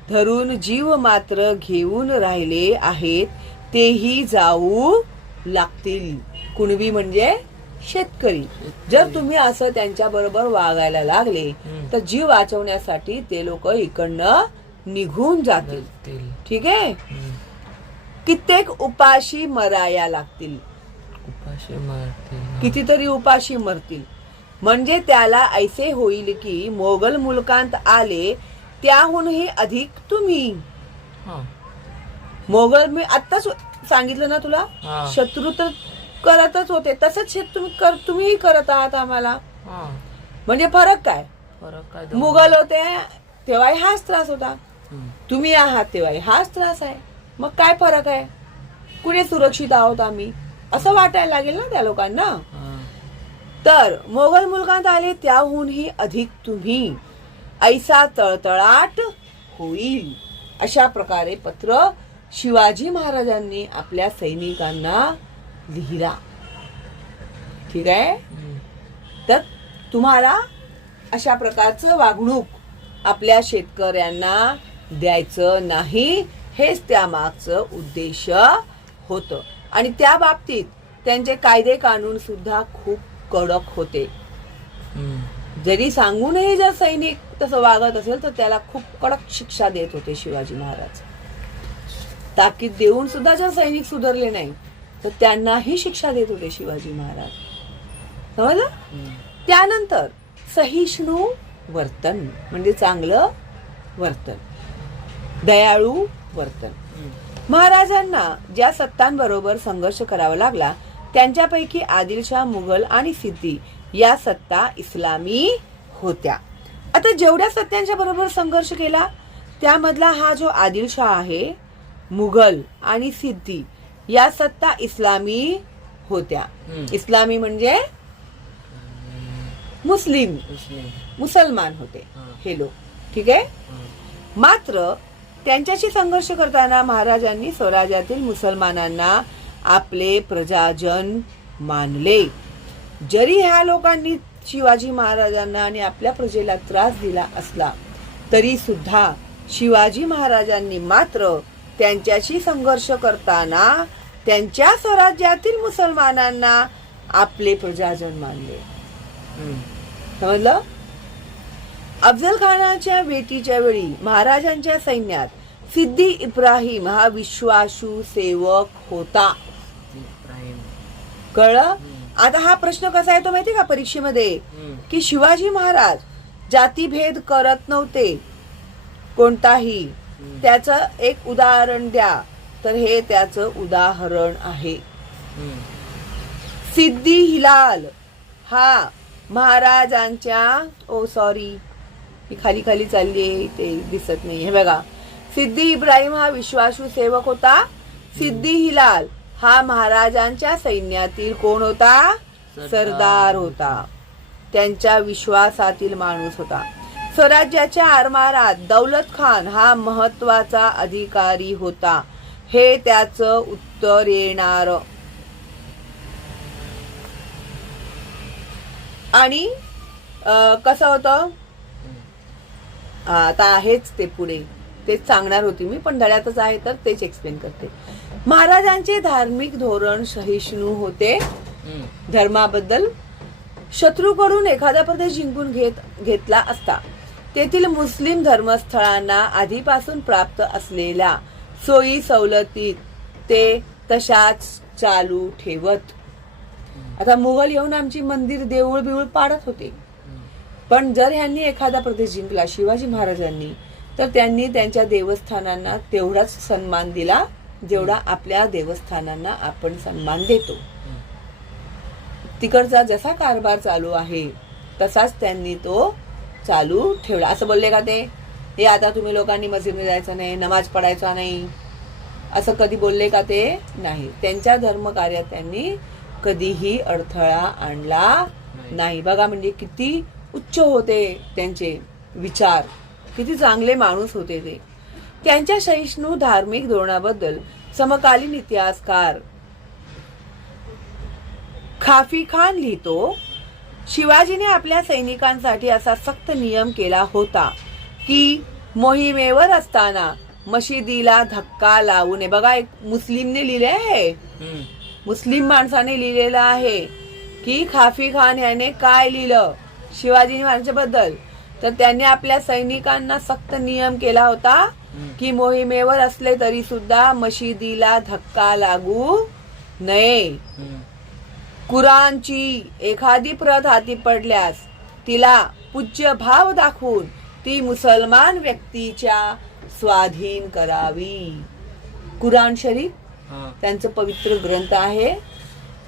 धरून जीव मात्र घेऊन राहिले आहेत तेही जाऊ लागतील. कुणबी म्हणजे शेतकरी. जर तुम्ही असं त्यांच्या बरोबर वागायला लागले तर जीव वाचवण्यासाठी ते लोक इकडनं निघून जातील. ठीक आहे. कित्येक उपाशी मराया लागतील, उपाशी मरतील. कितीतरी उपाशी मरतील. म्हणजे त्याला ऐसे होईल की मोगल मुलकांत आले त्याहूनही अधिक तुम्ही. हा. मोगल मी आत्ताच सांगितलं ना तुला, हा. शत्रू तर करतच होते, तसंच तुम्हीही करत आहात आम्हाला. हा. म्हणजे फरक काय? फरक काय? मुघल होते तेव्हाही हाच त्रास होता, हम्म. तुम्ही आहात तेव्हाही हाच त्रास आहे. मग काय फरक आहे? कुठे सुरक्षित आहोत आम्ही असं वाटायला लागेल ना त्या लोकांना. हा. तर मोगल मुलकांत आले त्याहूनही अधिक तुम्ही, ऐसा तळतळाट होईल. अशा प्रकारे पत्र शिवाजी महाराजांनी आपल्या सैनिकांना लिहिला. ठीक आहे. हम्म. तर तुम्हाला अशा प्रकारचं वागणूक आपल्या शेतकऱ्यांना द्यायचं नाही, हेच त्या मागचं उद्देश होतं. आणि त्या बाबतीत त्यांचे कायदे कानून सुद्धा खूप कडक होते. हम्म. जरी सांगूनही जर सैनिक तसं वागत असेल तर त्याला खूप कडक शिक्षा देत होते शिवाजी महाराज. ताकीद देऊन सुद्धा जर सैनिक सुधारले नाही तर त्यांनाही शिक्षा देत होते शिवाजी महाराज. समजलं? त्यानंतर सहिष्णू वर्तन म्हणजे चांगलं वर्तन, दयाळू वर्तन. महाराजांना ज्या सत्तांबरोबर संघर्ष करावा लागला त्यांच्यापैकी आदिलशाह, मुघल आणि सिद्दी या सत्ता इस्लामी होत्या. आता जेवढ्या सत्तांच्या बरोबर संघर्ष केला त्यामधला हा जो आदिलशाह आहे, मुघल आणि सिद्दी या सत्ता इस्लामी होत्या. इस्लामी म्हणजे मुस्लिम, मुसलमान होते हे लोक. ठीक आहे. मात्र त्यांच्याशी संघर्ष करताना महाराजांनी स्वराज्यातील मुसलमानांना आपले प्रजाजन मानले. जरी ह्या लोकांनी शिवाजी महाराजांना आणि आपल्या प्रजेला त्रास दिला असला तरी सुद्धा शिवाजी महाराजांनी मात्र त्यांच्याशी संघर्ष करताना त्यांच्या स्वराज्यातील मुसलमानांना आपले प्रजाजन मानले. समजलं? अफजल खानाच्या भेटीच्या वेळी महाराजांच्या सैन्यात सिद्दी इब्राहिम हा विश्वासू सेवक होता. कळलं? आता हा प्रश्न कसा येतो माहिती का परीक्षेमध्ये, की शिवाजी महाराज जातीभेद करत नव्हते कोणताही. त्याचं एक उदाहरण द्या तर हे त्याचं उदाहरण आहे. सिद्दी हिलाल हा महाराजांच्या मी खाली खाली चालली ते दिसत नाही. हे बघा, सिद्दी इब्राहिम हा विश्वासू सेवक होता. सिद्दी हिलाल हा महाराजांच्या सैन्यातील कोण होता? सरदार होता. त्यांच्या विश्वासातील माणूस होता. स्वराज्याच्या आरमारात दौलत खान हा महत्वाचा अधिकारी होता. हे त्याचं उत्तर येणार. आणि कसं होतं आता आहेच ते पुढे तेच सांगणार होती मी, पण धड्यातच आहे तर तेच एक्सप्लेन करते. महाराजांचे धार्मिक धोरण सहिष्णू होते. धर्माबद्दल शत्रूकडून एखादा प्रदेश जिंकून घेतला असता तेथील मुस्लिम धर्मस्थळांना आधीपासून प्राप्त असलेल्या सोयी सवलतीत ते तशाच चालू ठेवत. आता मुघल येऊन आमची मंदिर देऊळ बिऊळ पाडत होते, पण जर ह्यांनी एखादा प्रदेश जिंकला शिवाजी महाराजांनी तर त्यांनी त्यांच्या देवस्थानांना तेवढाच सन्मान दिला जेवढा आपल्या देवस्थानांना आपण सन्मान देतो. तिकडचा जसा कारभार चालू आहे तसाच त्यांनी तो चालू ठेवला. असं बोलले का ते, हे आता तुम्ही लोकांनी मस्जिदमध्ये जायचं नाही, नमाज पडायचा नाही, असं कधी बोलले का ते? नाही. त्यांच्या धर्मकार्यात त्यांनी कधीही अडथळा आणला नाही. बघा म्हणजे किती उच्च होते त्यांचे विचार, किती चांगले माणूस होते ते. त्यांच्या सहिष्णू धार्मिक धोरणाबद्दल समकालीन इतिहासकार खाफी खान लिहितो, शिवाजीने आपल्या सैनिकांसाठी असा सक्त नियम केला होता की मोहिमेवर असताना मशिदीला धक्का लावू नये. बघा, एक मुस्लिमने लिहिले आहे, मुस्लिम माणसाने लिहिलेलं आहे की खाफी खान याने काय लिहिलं शिवाजी महाराजांबद्दल, तर त्यांनी आपल्या सैनिकांना सक्त नियम केला होता की मोहिमेवर असले तरी सुद्धा मशिदीला धक्का लागू नये. कुराणची एखादी प्रत हाती पडल्यास तिला पूज्य भाव दाखवून ती मुसलमान व्यक्तीच्या स्वाधीन करावी. कुराण शरीफ त्यांचं पवित्र ग्रंथ आहे,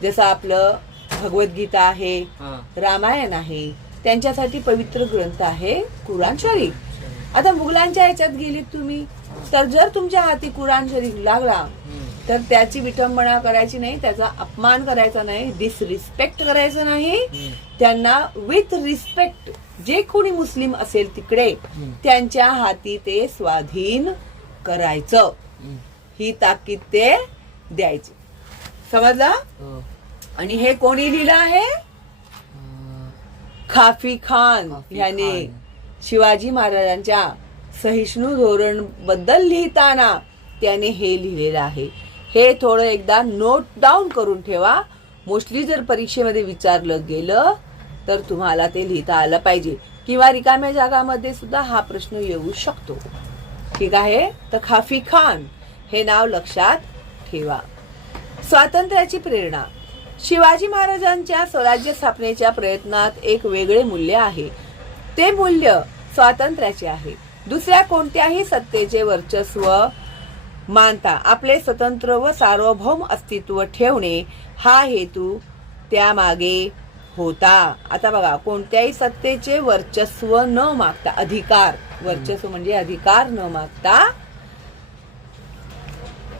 जसं आपलं भगवद्गीता आहे, रामायण आहे, त्यांच्यासाठी पवित्र ग्रंथ आहे कुराण शरीफ. आता मुघलांच्या ह्याच्यात गेलीत तुम्ही तर जर तुमच्या हाती कुराण शरीफ लागला तर त्याची विटंबना करायची नाही, त्याचा अपमान करायचा नाही, डिसरिस्पेक्ट करायचं नाही. त्यांना विथ रिस्पेक्ट जे कोणी मुस्लिम असेल तिकडे त्यांच्या हाती ते स्वाधीन करायचं, ही ताकीद ते द्यायची. समजलं? आणि हे कोणी लिहिलं आहे? खाफी खान याने शिवाजी महाराजांच्या सहिष्णू धोरण बद्दल लिहिताना त्याने हे लिहिलेलं आहे. हे थोडं एकदा नोट डाऊन करून ठेवा. मोस्टली जर परीक्षेमध्ये विचारलं गेलं तर तुम्हाला ते लिहिता आलं पाहिजे, किंवा रिकाम्या जागामध्ये सुद्धा हा प्रश्न येऊ शकतो. ठीक आहे. तर खाफी खान हे नाव लक्षात ठेवा. स्वातंत्र्याची प्रेरणा. शिवाजी महाराजांच्या स्वराज्य स्थापनेच्या प्रयत्नात एक वेगळे मूल्य आहे. ते मूल्य स्वातंत्र्याचे आहे. दुसऱ्या कोणत्याही सत्तेचे वर्चस्व मानता आपले स्वतंत्र व सार्वभौम अस्तित्व ठेवणे हा हेतू त्यामागे होता. आता बघा, कोणत्याही सत्तेचे वर्चस्व न मागता, अधिकार, वर्चस्व म्हणजे अधिकार न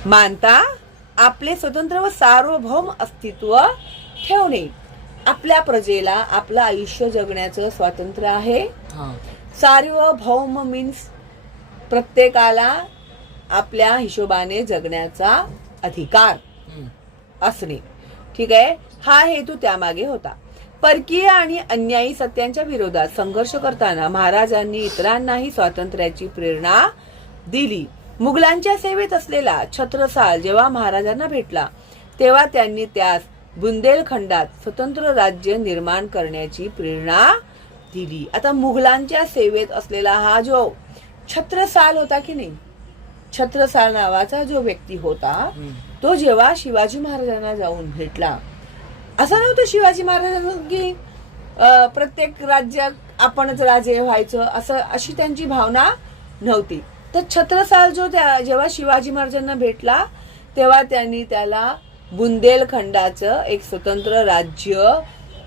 मानता आपले स्वतंत्र व सार्वभौम अस्तित्व ठेवणे. आपल्या प्रजेला आपलं आयुष्य जगण्याचं स्वातंत्र्य आहे. सार्वभौम मीन्स प्रत्येकाला आपल्या हिशोबाने जगण्याचा अधिकार असणे. ठीक आहे. हा हेतू त्यामागे होता. परकीय आणि अन्यायी सत्यांच्या विरोधात संघर्ष करताना महाराजांनी इतरांनाही स्वातंत्र्याची प्रेरणा दिली. मुघलांच्या सेवेत असलेला छत्रसाल जेव्हा महाराजांना भेटला तेव्हा त्यांनी त्यास बुंदेलखंडात स्वतंत्र राज्य निर्माण करण्याची प्रेरणा दिली. आता मुघलांच्या सेवेत असलेला हा जो छत्रसाल होता की नाही, छत्रसाल नावाचा जो व्यक्ती होता, तो जेव्हा शिवाजी महाराजांना जाऊन भेटला, असं नव्हतं शिवाजी महाराजांना की प्रत्येक राज्यात आपणच राजे व्हायचं, अशी त्यांची भावना नव्हती. तर छत्रसाल जो जेव्हा शिवाजी महाराजांना भेटला तेव्हा त्यांनी त्याला बुंदेलखंडाचं एक स्वतंत्र राज्य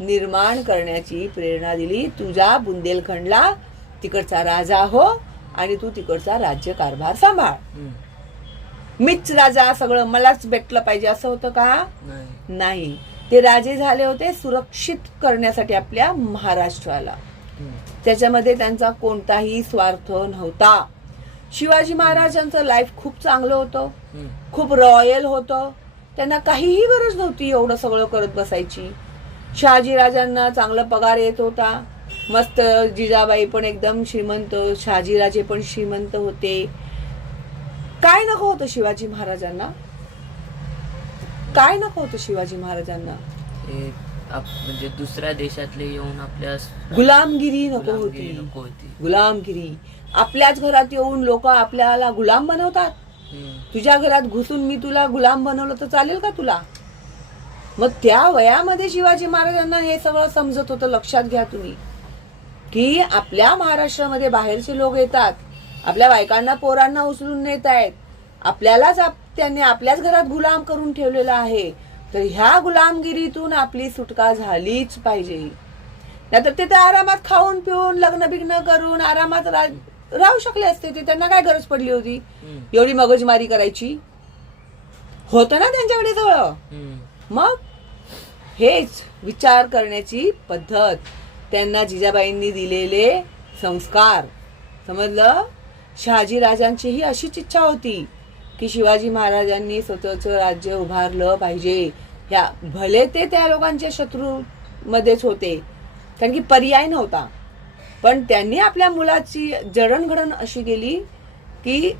निर्माण करण्याची प्रेरणा दिली. तुझ्या बुंदेलखंडला तिकडचा राजा हो आणि तू तिकडचा राज्यकारभार सांभाळ. मीच राजा, सगळं मलाच भेटलं पाहिजे असं होतं का? नाही. ते राजे झाले होते सुरक्षित करण्यासाठी आपल्या महाराष्ट्राला. त्याच्यामध्ये त्यांचा कोणताही स्वार्थ नव्हता. शिवाजी महाराजांचं लाईफ खूप चांगलं होतं, खूप रॉयल होतं. त्यांना काहीही गरज नव्हती एवढं सगळं करत बसायची. शहाजीराजांना चांगला पगार येत होता, मस्त. जिजाबाई पण एकदम श्रीमंत, शहाजीराजे पण श्रीमंत होते. काय नको होतं शिवाजी महाराजांना? काय नको होतं शिवाजी महाराजांना? म्हणजे दुसऱ्या देशातले येऊन आपल्या गुलामगिरी नको होती. गुलामगिरी. आपल्याच घरात येऊन लोक आपल्याला गुलाम बनवतात. तुझ्या घरात घुसून मी तुला गुलाम बनवलं तर चालेल का तुला? मग त्या वयामध्ये शिवाजी महाराजांना हे सगळं समजत होतं. लक्षात घ्या तुम्ही की आपल्या महाराष्ट्रामध्ये बाहेरचे लोक येतात, आपल्या बायकांना पोरांना उचलून नेत आहेत, आपल्यालाच त्यांनी आपल्याच घरात गुलाम करून ठेवलेला आहे. तर ह्या गुलामगिरीतून आपली सुटका झालीच पाहिजे. नाहीतर ते तर आरामात खाऊन पिऊन लग्न बिग्न करून आरामात राहू शकले असते. ते त्यांना काय गरज पडली होती एवढी मगजमारी करायची? होतं ना त्यांच्याकडे सगळं. मग हेच विचार करण्याची पद्धत, त्यांना जिजाबाईंनी दिलेले संस्कार. समजलं? शहाजीराजांची ही अशीच इच्छा होती की शिवाजी महाराजांनी स्वतःचं राज्य उभारलं पाहिजे. ह्या भले ते त्या लोकांच्या शत्रू मध्येच होते, कारण की पर्याय नव्हता, पण त्यांनी आपल्या मुलाची जडणघडण अशी केली की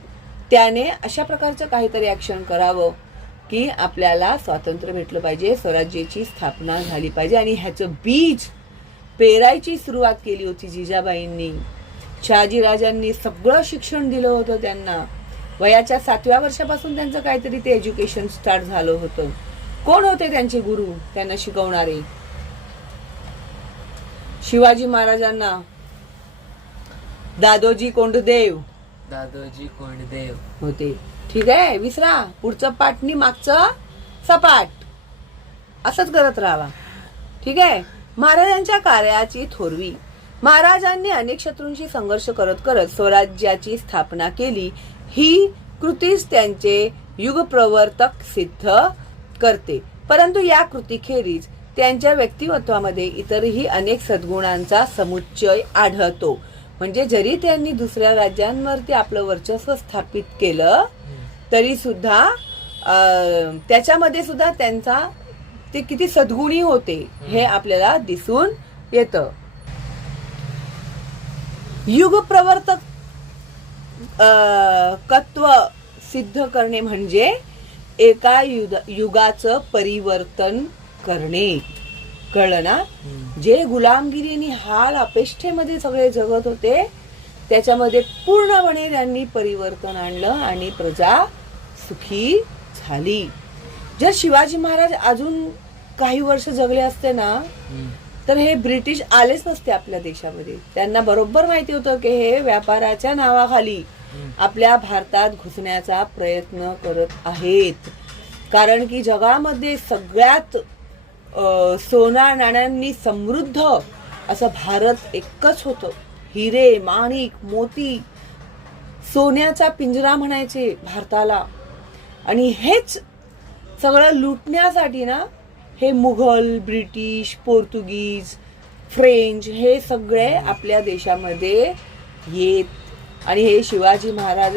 त्याने अशा प्रकारचं काहीतरी ऍक्शन करावं की आपल्याला स्वातंत्र्य भेटलं पाहिजे, स्वराज्याची स्थापना झाली पाहिजे. आणि ह्याचं बीज पेरायची सुरुवात केली होती जिजाबाईंनी. शहाजीराजांनी सगळं शिक्षण दिलं होतं त्यांना. वयाच्या 7व्या वर्षापासून त्यांचं काहीतरी ते एज्युकेशन स्टार्ट झालं होतं. कोण होते त्यांचे गुरु त्यांना शिकवणारे? शिवाजी महाराजांना दादोजी कोंडदेव होते. ठीक आहे. विसरा, पुढचं पाठणी मागचं सपाट, असंच करत राहावा. ठीक आहे. महाराजांच्या कार्याची थोरवी. महाराजांनी अनेक शत्रूंशी संघर्ष करत करत स्वराज्याची स्थापना केली. ही कृतीच त्यांचे युगप्रवर्तक सिद्ध करते. परंतु या कृतीखेरीज त्यांच्या व्यक्तिमत्वामध्ये इतरही अनेक सद्गुणांचा समुच्चय आढळतो. म्हणजे जरी त्यांनी दुसऱ्या राज्यांवरती आपलं वर्चस्व स्थापित केलं तरी सुद्धा त्याच्यामध्ये सुद्धा त्यांचा ते किती सद्गुणी होते हे आपल्याला दिसून येतं. युगप्रवर्तक कत्व सिद्ध करणे म्हणजे एका युगाचं परिवर्तन करणे. कळलं ना? जे गुलामगिरीने हाल अपेष्टेमध्ये सगळे जगत होते त्याच्यामध्ये पूर्णपणे त्यांनी परिवर्तन आणलं आणि प्रजा सुखी झाली. जर शिवाजी महाराज अजून काही वर्ष जगले असते ना तर हे ब्रिटिश आलेच नसते आपल्या देशामध्ये. त्यांना बरोबर माहिती होतं की हे व्यापाराच्या नावाखाली आपल्या भारतात घुसण्याचा प्रयत्न करत आहेत. कारण की जगामध्ये सगळ्यात सोना नाण्यांनी समृद्ध असं भारत एकच होतं. हिरे, माणिक, मोती, सोन्याचा पिंजरा म्हणायचे भारताला. आणि हेच सगळं लुटण्यासाठी ना हे मुघल, ब्रिटिश, पोर्तुगीज, फ्रेंच हे सगळे आपल्या देशामध्ये येत आणि हे शिवाजी महाराज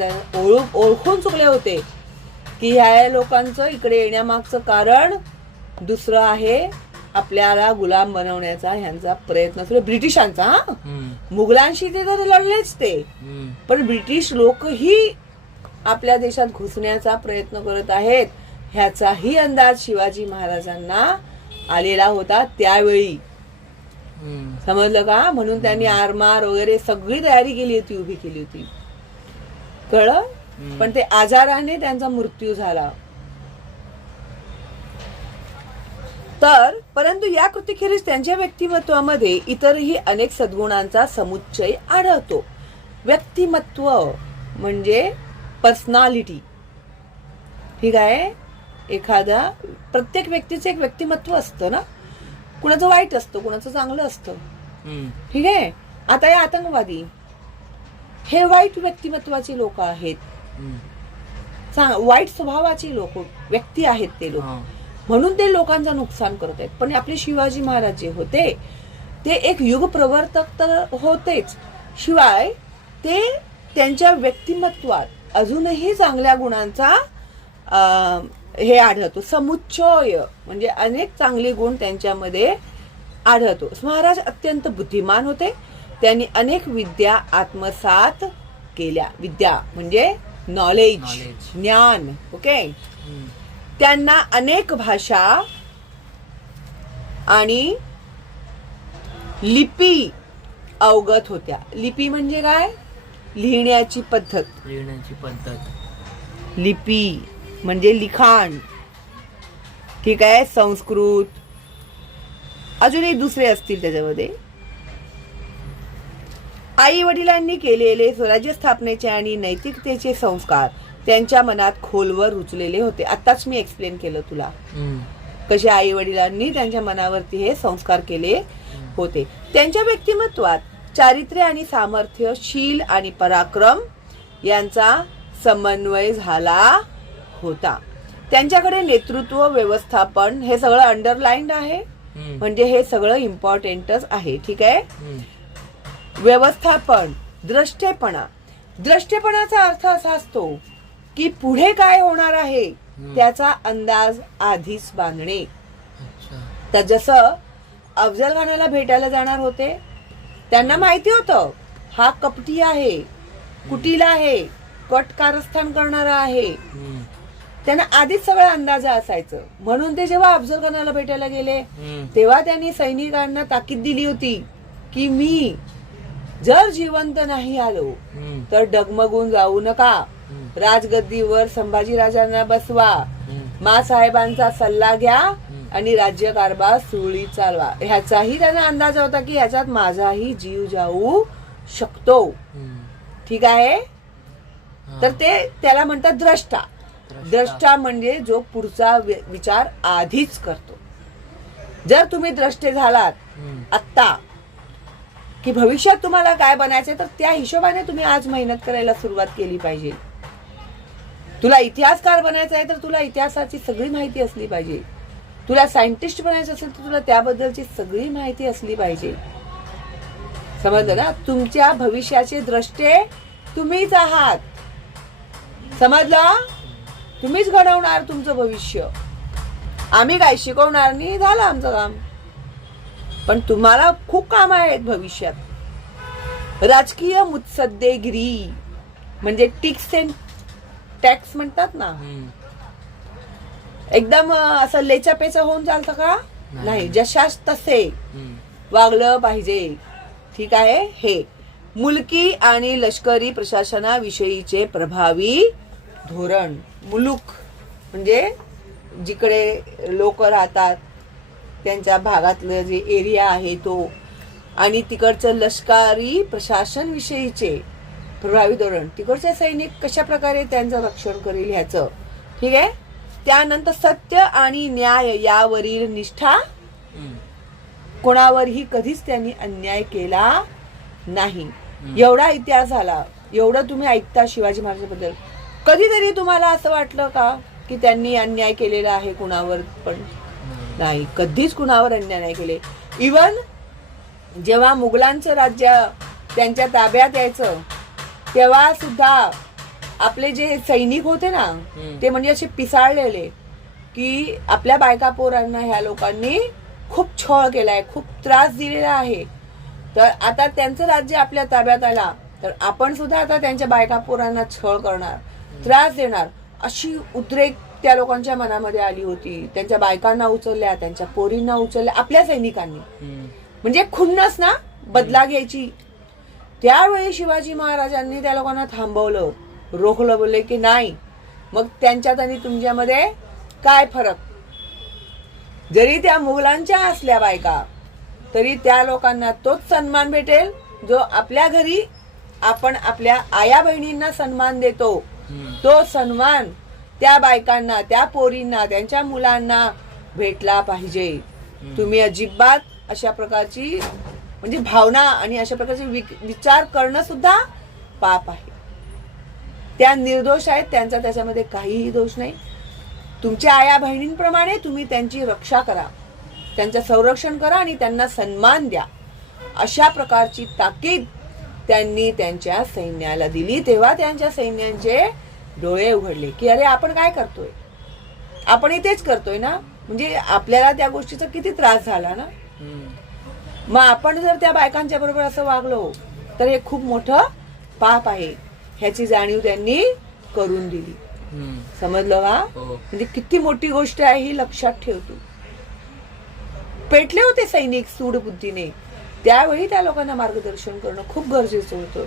ओळखून चुकले होते की ह्या लोकांचं इकडे येण्यामागचं कारण दुसरं आहे, आपल्याला गुलाम बनवण्याचा ह्यांचा प्रयत्न सुरू ब्रिटिशांचा. मुघलांशी ते तर लढलेच ते, पण ब्रिटिश लोकही आपल्या देशात घुसण्याचा प्रयत्न करत आहेत ह्याचाही अंदाज शिवाजी महाराजांना आलेला होता त्यावेळी. समजलं का? म्हणून त्यांनी आरमार वगैरे सगळी तयारी केली होती, उभी केली होती. कळलं? पण ते आजाराने त्यांचा मृत्यू झाला. तर परंतु या कृतीखेरीज त्यांच्या व्यक्तिमत्वामध्ये इतरही अनेक सद्गुणांचा समुच्चय आढळतो. व्यक्तिमत्व म्हणजे पर्सनॅलिटी. ठीक आहे? एखादा प्रत्येक व्यक्तीचं एक व्यक्तिमत्व असतं ना. कुणाचं वाईट असतं, कुणाचं चांगलं असतं. ठीक आहे? आता हे आतंकवादी हे वाईट व्यक्तिमत्वाची लोक आहेत, वाईट स्वभावाची लोक व्यक्ती आहेत ते लोक, म्हणून ते लोकांचं नुकसान करत आहेत. पण आपले शिवाजी महाराज जे होते ते एक युग प्रवर्तक तर होतेच, शिवाय ते त्यांच्या व्यक्तिमत्वात अजूनही चांगल्या गुणांचा हे आढळतो. समुच्चय म्हणजे अनेक चांगले गुण त्यांच्यामध्ये आढळतो. महाराज अत्यंत बुद्धिमान होते. त्यांनी अनेक विद्या आत्मसात केल्या. विद्या म्हणजे नॉलेज, ज्ञान. ओके. त्यांना अनेक भाषा आणि लिपी अवगत होत्या. लिपी म्हणजे काय? लिहिण्याची पद्धत. लिपी म्हणजे लिखाण. ठीक आहे? संस्कृत अजूनही दुसरे असतील त्याच्यामध्ये. आई वडिलांनी केलेले स्वराज्य स्थापनेचे आणि नैतिकतेचे संस्कार त्यांच्या मनात खोलवर रुजलेले होते. आताच मी एक्सप्लेन केलं तुला कसे आई वडिलांनी त्यांच्या मनावरती हे संस्कार केले होते. त्यांच्या व्यक्तिमत्वात चारित्र्य आणि सामर्थ्य, शील आणि पराक्रम यांचा समन्वय झाला होता. त्यांच्याकडे नेतृत्व, व्यवस्थापन हे सगळं अंडरलाइंड आहे, म्हणजे हे सगळं इम्पॉर्टंटच आहे. ठीक आहे? व्यवस्थापन, द्रष्टेपणा. द्रष्टेपणाचा अर्थ असा असतो की पुढे काय होणार आहे त्याचा अंदाज आधीच बांधणे. तर जसं अफजल खानाला भेटायला जाणार होते, त्यांना माहिती होतं हा कपटी आहे, कुटीला आहे, कट कारस्थान करणारा आहे. त्यांना आधीच सगळं अंदाज असायचं. म्हणून ते जेव्हा अफजल खानाला भेटायला गेले तेव्हा त्यांनी सैनिकांना ताकीद दिली होती की मी जर जिवंत नाही आलो तर डगमगून जाऊ नका. राजगद्दीवर संभाजीराजांना बसवा, मासाहेबांचा सल्ला घ्या आणि राज्यकारभार सुरळीत चालवा. ह्याचाही त्यांना अंदाज होता की ह्याच्यात माझाही जीव जाऊ शकतो. ठीक आहे? तर ते त्याला म्हणतात द्रष्टा. द्रष्टा म्हणजे जो पुढचा विचार आधीच करतो. जर तुम्ही द्रष्टे झालात आत्ता की भविष्यात तुम्हाला काय बनायचंय तर त्या हिशोबाने तुम्ही आज मेहनत करायला सुरुवात केली पाहिजे. तुला इतिहासकार बनायचं आहे तर तुला इतिहासाची सगळी माहिती असली पाहिजे. तुला सायंटिस्ट बनायचं असेल तर तुला त्याबद्दलची सगळी माहिती असली पाहिजे. समजलं ना? तुमच्या भविष्याचे द्रष्टे तुम्हीच आहात. समजलं? तुम्हीच घडवणार तुमचं भविष्य. आम्ही काय शिकवणार नाही, झालं आमचं काम. पण तुम्हाला खूप काम आहेत भविष्यात. राजकीय मुत्सद्देगिरी म्हणजे टिक्स अँड टॅक्स म्हणतात ना, एकदम असं लेचापेचा होऊन चालतं का? नाही, जशास तसे हम्म. वागलं पाहिजे. ठीक आहे. हे मुलकी आणि लष्करी प्रशासनाविषयीचे प्रभावी धोरण. मुलूक म्हणजे जिकडे लोक राहतात त्यांच्या भागातलं जे एरिया आहे तो, आणि तिकडचं लष्करी प्रशासन विषयीचे प्रभावी धोरण, तिकडचे सैनिक कशा प्रकारे त्यांचं रक्षण करेल ह्याचं. ठीक आहे. त्यानंतर सत्य आणि न्याय यावरील निष्ठा, हम्म. कोणावरही कधीच त्यांनी अन्याय केला नाही. एवढा इतिहास झाला, एवढं तुम्ही ऐकता शिवाजी महाराजांबद्दल. कधीतरी तुम्हाला असं वाटलं का की त्यांनी अन्याय केलेला आहे कुणावर? पण नाही, कधीच कुणावर अन्याय नाही केले. इवन जेव्हा मुघलांचं राज्य त्यांच्या ताब्यात यायचं तेव्हा सुद्धा आपले जे सैनिक होते ना ते म्हणजे असे पिसाळलेले की आपल्या बायका पोरांना ह्या लोकांनी खूप छळ केलाय, खूप त्रास दिलेला आहे. तर आता त्यांचं राज्य आपल्या ताब्यात आला तर आपण सुद्धा आता त्यांच्या बायका पोरांना छळ करणार, त्रास देणार, अशी उद्रेक त्या लोकांच्या मनामध्ये आली होती. त्यांच्या बायकांना उचलल्या, त्यांच्या पोरींना उचलल्या आपल्या सैनिकांनी. म्हणजे खुन्नस ना, बदला घ्यायची. त्यावेळी शिवाजी महाराजांनी त्या लोकांना थांबवलं, रोखलं, बोलले की नाही, मग त्यांच्यात आणि तुमच्यामध्ये काय फरक? जरी त्या मुघलांच्या असल्या बायका तरी त्या लोकांना तोच सन्मान भेटेल जो आपल्या घरी आपण आपल्या आया बहिणींना सन्मान देतो. तो सन्मान त्या बायकांना, त्या पोरींना, त्यांच्या मुलांना भेटला पाहिजे. तुम्ही अजिबात अशा प्रकारची म्हणजे भावना आणि अशा प्रकारचे विचार करणं सुद्धा पाप आहे. त्या निर्दोष आहेत, त्यांचा त्याच्यामध्ये काहीही दोष नाही. तुमच्या आया बहिणींप्रमाणे तुम्ही त्यांची रक्षा करा, त्यांचं संरक्षण करा आणि त्यांना सन्मान द्या. अशा प्रकारची ताकीद त्यांनी त्यांच्या सैन्याला दिली. तेव्हा त्यांच्या सैन्यांचे डोळे उघडले की अरे आपण काय करतोय, आपण इथेच करतोय ना, म्हणजे आपल्याला त्या गोष्टीचा किती त्रास झाला ना. मग आपण जर त्या बायकांच्या बरोबर असं वागलो तर हे खूप मोठं पाप आहे, ह्याची जाणीव त्यांनी करून दिली. समजलं का? म्हणजे किती मोठी गोष्ट आहे ही, लक्षात ठेवतो. पेटले होते सैनिक सूड बुद्धीने, त्यावेळी त्या लोकांना मार्गदर्शन करणं खूप गरजेचं होतं.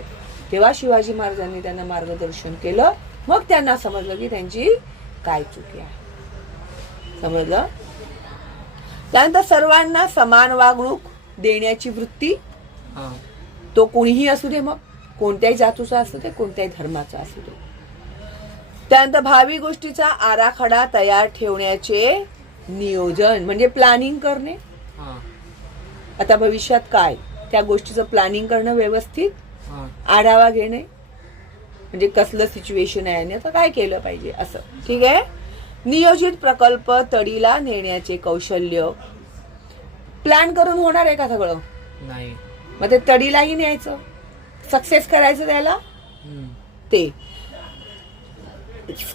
तेव्हा शिवाजी महाराजांनी त्यांना मार्गदर्शन केलं. मग त्यांना समजलं की त्यांची काय चुकी आहे. समजलं? त्यानंतर सर्वांना समान वागणूक देण्याची वृत्ती. तो कोणीही असू दे, मग कोणत्याही जातीचा असू दे, कोणत्याही धर्माचा असू दे. त्यानंतर भावी गोष्टीचा आराखडा तयार ठेवण्याचे नियोजन म्हणजे प्लॅनिंग करणे. आता भविष्यात काय त्या गोष्टीचं प्लॅनिंग करणं, व्यवस्थित आढावा घेणे, म्हणजे कसलं सिच्युएशन आहे आणि आता काय केलं पाहिजे असं. ठीक आहे. नियोजित प्रकल्प तडीला नेण्याचे कौशल्य. प्लॅन करून होणार आहे का सगळं? नाही. मग ते तडीलाही न्यायचं, सक्सेस करायचं, त्याला ते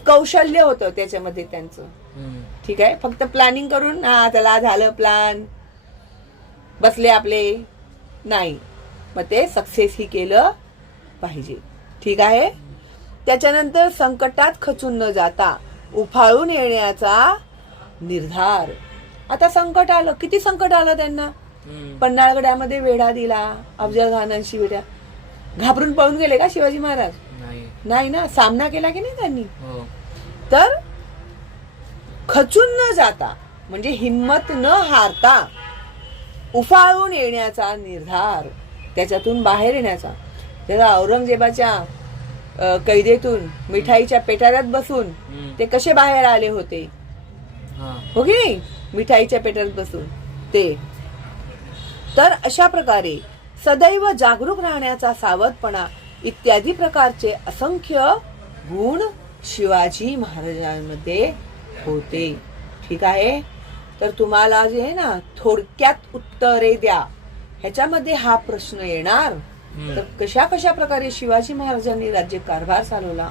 कौशल्य होतं त्याच्यामध्ये त्यांचं. ठीक आहे. फक्त प्लॅनिंग करून हा त्याला झालं प्लॅन, बसले आपले, नाही, मग ते सक्सेस ही केलं पाहिजे. ठीक आहे. त्याच्यानंतर संकटात खचून न जाता उफाळून येण्याचा निर्धार. आता संकट आलं, किती संकट आलं त्यांना. पन्हाळगडामध्ये वेढा दिला, अफजल खानांशी वेढा, घाबरून पळून गेले का शिवाजी महाराज? नाही ना, सामना केला की नाही त्यांनी. तर खचून न जाता म्हणजे हिम्मत न हारता उफाळून येण्याचा निर्धार, त्याच्यातून बाहेर येण्याचा. त्याला औरंगजेबाच्या कैदेतून मिठाईच्या पेटाऱ्यात बसून ते कसे बाहेर आले होते, हो की नाही, मिठाईच्या पेटाऱ्यात बसून ते. तर अशा प्रकारे सदैव जागरूक राहण्याचा सावधपणा इत्यादी प्रकारचे असंख्य गुण शिवाजी महाराजांमध्ये होते. ठीक आहे. तर तुम्हाला जे आहे ना, थोडक्यात उत्तरे द्या, ह्याच्यामध्ये हा प्रश्न येणार. तर कशा कशा प्रकारे शिवाजी महाराजांनी राज्य कारभार चालवला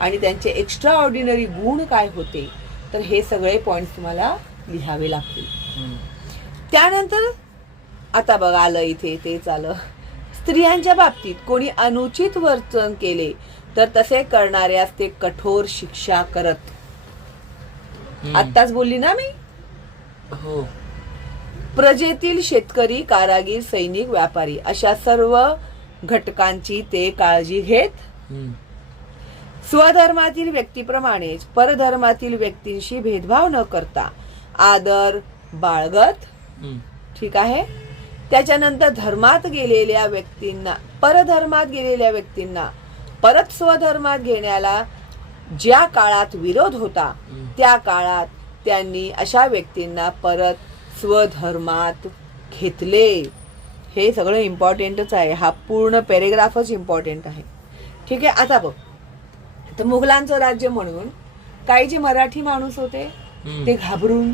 आणि त्यांचे एक्स्ट्रा ऑर्डिनरी गुण काय होते, तर हे सगळे पॉइंट तुम्हाला लिहावे लागतील. त्यानंतर आता बघा आलं इथे तेच आलं. स्त्रियांच्या बाबतीत कोणी अनुचित वर्तन केले तर तसे करणाऱ्यास ते कठोर शिक्षा करत. आत्ताच बोलली ना मी. हो. प्रजेतील शेतकरी, कारागीर, सैनिक, व्यापारी अशा सर्व घटकांची ते काळजी घेत. स्वधर्मातील व्यक्तीप्रमाणेच परधर्मातील व्यक्तींशी भेदभाव न करता आदर बाळगत. ठीक आहे. त्याच्यानंतर धर्मात गेलेल्या व्यक्तींना, परधर्मात गेलेल्या व्यक्तींना परत स्वधर्मात घेण्याला ज्या काळात विरोध होता त्या काळात त्यांनी अशा व्यक्तींना परत स्वधर्मात घेतले. हे सगळं इम्पॉर्टंटच आहे. हा पूर्ण पॅरेग्राफच इम्पॉर्टंट आहे. ठीक आहे. आता बघ, तर मुघलांचं राज्य म्हणून काही जे मराठी माणूस होते ते घाबरून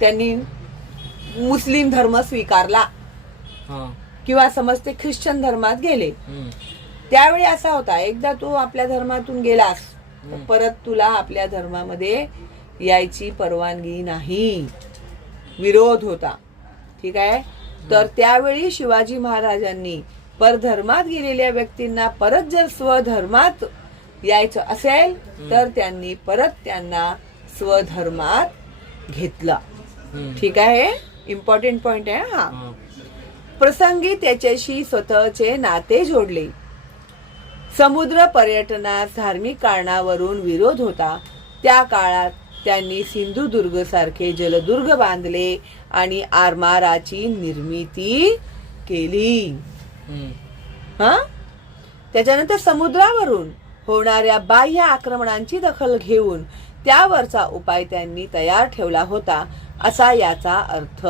त्यांनी मुस्लिम धर्म स्वीकारला किंवा समजते ख्रिश्चन धर्मात गेले. त्यावेळी असा होता, एकदा तू आपल्या धर्मातून गेलास परत तुला आपल्या धर्मामध्ये यायची परवानगी नाही. विरोध होता. ठीक आहे. तर त्यावेळी शिवाजी महाराजांनी परधर्मात गेलेल्या व्यक्तींना परत जर स्वधर्मात यायचं असेल तर त्यांनी परत त्यांना स्वधर्मात घेतला. ठीक आहे. इम्पॉर्टंट पॉइंट आहे हा. प्रसंगी त्याच्याशी स्वतःचे नाते जोडले. समुद्र पर्यटनास धार्मिक कारणावरून विरोध होता. त्या काळात त्यांनी सिंधुदुर्ग सारखे जलदुर्ग बांधले आणि आरमाराची निर्मिती केली. त्याच्यानंतर समुद्रावरून होणाऱ्या बाह्य आक्रमणांची दखल घेऊन त्यावरचा उपाय त्यांनी तयार ठेवला होता असा याचा अर्थ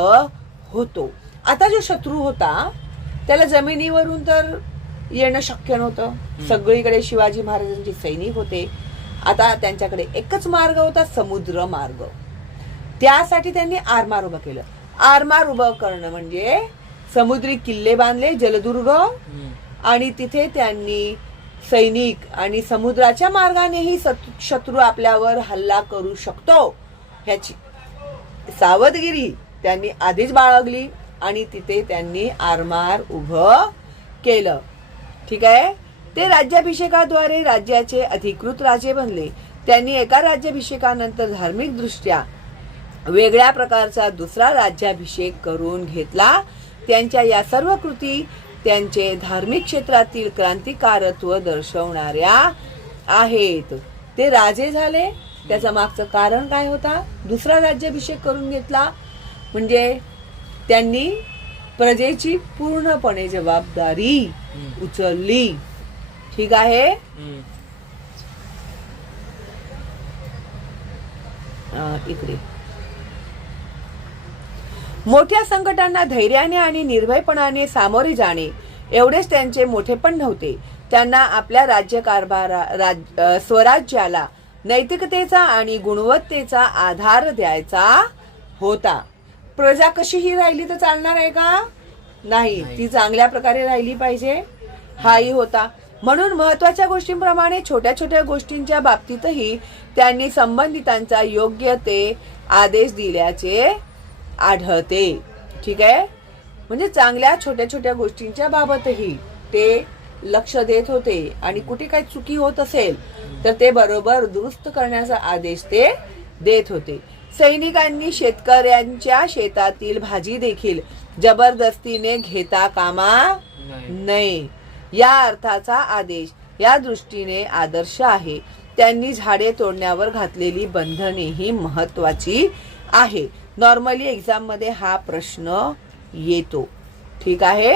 होतो. आता जो शत्रू होता त्याला जमिनीवरून तर येणं शक्य नव्हतं. सगळीकडे शिवाजी महाराजांचे सैनिक होते. आता त्यांच्याकडे एकच मार्ग होता, समुद्र मार्ग. त्यासाठी त्यांनी आरमार उभं केलं. आरमार उभं करणं म्हणजे समुद्री किल्ले बांधले, जलदुर्ग, आणि तिथे त्यांनी सैनिक आणि समुद्राच्या मार्गानेही शत्रू आपल्यावर हल्ला करू शकतो ह्याची सावधगिरी त्यांनी आधीच बाळगली आणि तिथे त्यांनी आरमार उभं केलं. ठीक आहे. ते राज्याभिषेकाद्वारे राज्याचे अधिकृत राजे बनले. त्यांनी एका राज्याभिषेकानंतर धार्मिक दृष्ट्या वेगळ्या प्रकारचा दुसरा राज्याभिषेक करून घेतला. त्यांच्या या सर्व कृती त्यांचे धार्मिक क्षेत्रातील क्रांतिकारत्व दर्शवणाऱ्या आहेत. ते राजे झाले, त्याचं मागचं कारण काय होता? दुसरा राज्याभिषेक करून घेतला म्हणजे त्यांनी प्रजेची पूर्णपणे जबाबदारी उचलली. ठीक आहे. इकडे मोठ्या संकटांना धैर्याने आणि निर्भयपणाने सामोरे जाणे एवढेच त्यांचे मोठेपण नव्हते. त्यांना आपल्या स्वराज्याला नैतिकतेचा आणि गुणवत्तेचा आधार द्यायचा होता. प्रजा कशीही राहिली तर चालणार आहे का? नाही. ती चांगल्या प्रकारे राहिली पाहिजे, हाही होता. म्हणून महत्वाच्या गोष्टींप्रमाणे छोट्या छोट्या गोष्टींच्या बाबतीतही त्यांनी संबंधितांचा योग्य ते आदेश दिल्याचे आढळते. ठीक आहे. म्हणजे चांगल्या छोट्या छोट्या गोष्टींच्या बाबतही ते लक्ष देत होते आणि कुठे काही चुकी होत असेल तर ते बरोबर दुरुस्त करण्याचा आदेश ते देत होते. सैनिकांनी शेतकऱ्यांच्या शेतातील भाजी देखील जबरदस्तीने घेता कामा नये या अर्थाचा आदेश या दृष्टीने आदर्श आहे. त्यांनी झाडे तोडण्यावर घातलेली बंधनेही महत्वाची आहे. नॉर्मली एक्झाम मध्ये हा प्रश्न येतो. ठीक आहे.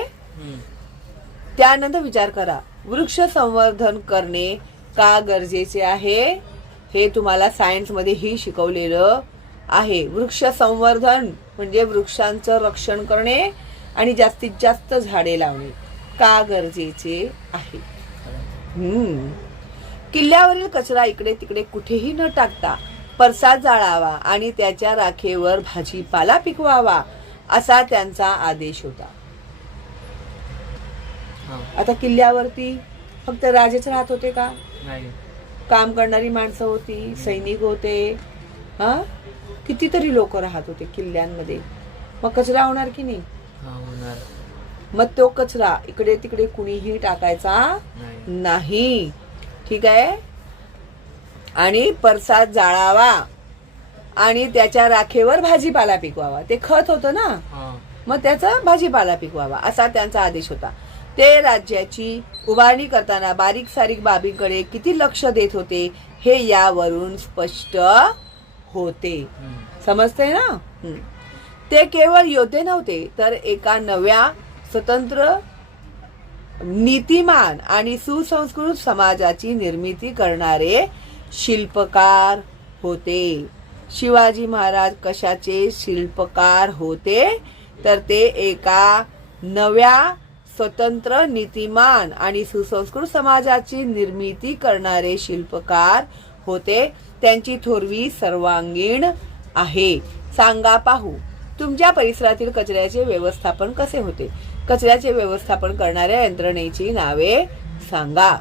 त्यानंतर विचार करा, वृक्ष संवर्धन करणे का गरजेचे आहे? हे तुम्हाला सायन्स मध्ये ही शिकवलेलं आहे. वृक्ष संवर्धन म्हणजे वृक्षांचं रक्षण करणे आणि जास्तीत जास्त झाडे लावणे का गरजेचे आहे. किल्ल्यावरील कचरा इकडे तिकडे कुठेही न टाकता परसात जाळावा आणि त्याच्या राखेवर भाजीपाला पिकवावा असा त्यांचा आदेश होता. आता किल्ल्यावरती फक्त राजेच राहत होते का? काम करणारी माणसं होती, सैनिक होते, कितीतरी लोक राहत होते किल्ल्यांमध्ये. मग कचरा होणार की नाही? मग तो कचरा इकडे तिकडे कुणीही टाकायचा नाही. ठीक आहे. आणि परसात जाळावा आणि त्याच्या राखेवर भाजीपाला पिकवावा. ते खत होतं ना, मग त्याचा भाजीपाला पिकवावा असा त्यांचा आदेश होता. ते राज्याची उभारणी करताना बारीक सारीक बाबींकडे किती लक्ष देत होते हे यावरून स्पष्ट होते. समजते ना? ते केवळ योद्धे नव्हते तर एका नव्या स्वतंत्र नीतिमान आणि सुसंस्कृत समाजाची निर्मिती करणारे शिल्पकार होते. शिवाजी महाराज कशाचे शिल्पकार होते तर ते एका नव्या स्वतंत्र नीतिमान आणि सुसंस्कृत समाजाची निर्मिती करणारे शिल्पकार होते. त्यांची थोरवी सर्वांगीण आहे. सांगा पाहू, तुमच्या परिसरातील कचऱ्याचे व्यवस्थापन कसे होते? कचऱ्याचे व्यवस्थापन करणाऱ्या यंत्रणेची नावे सांगा.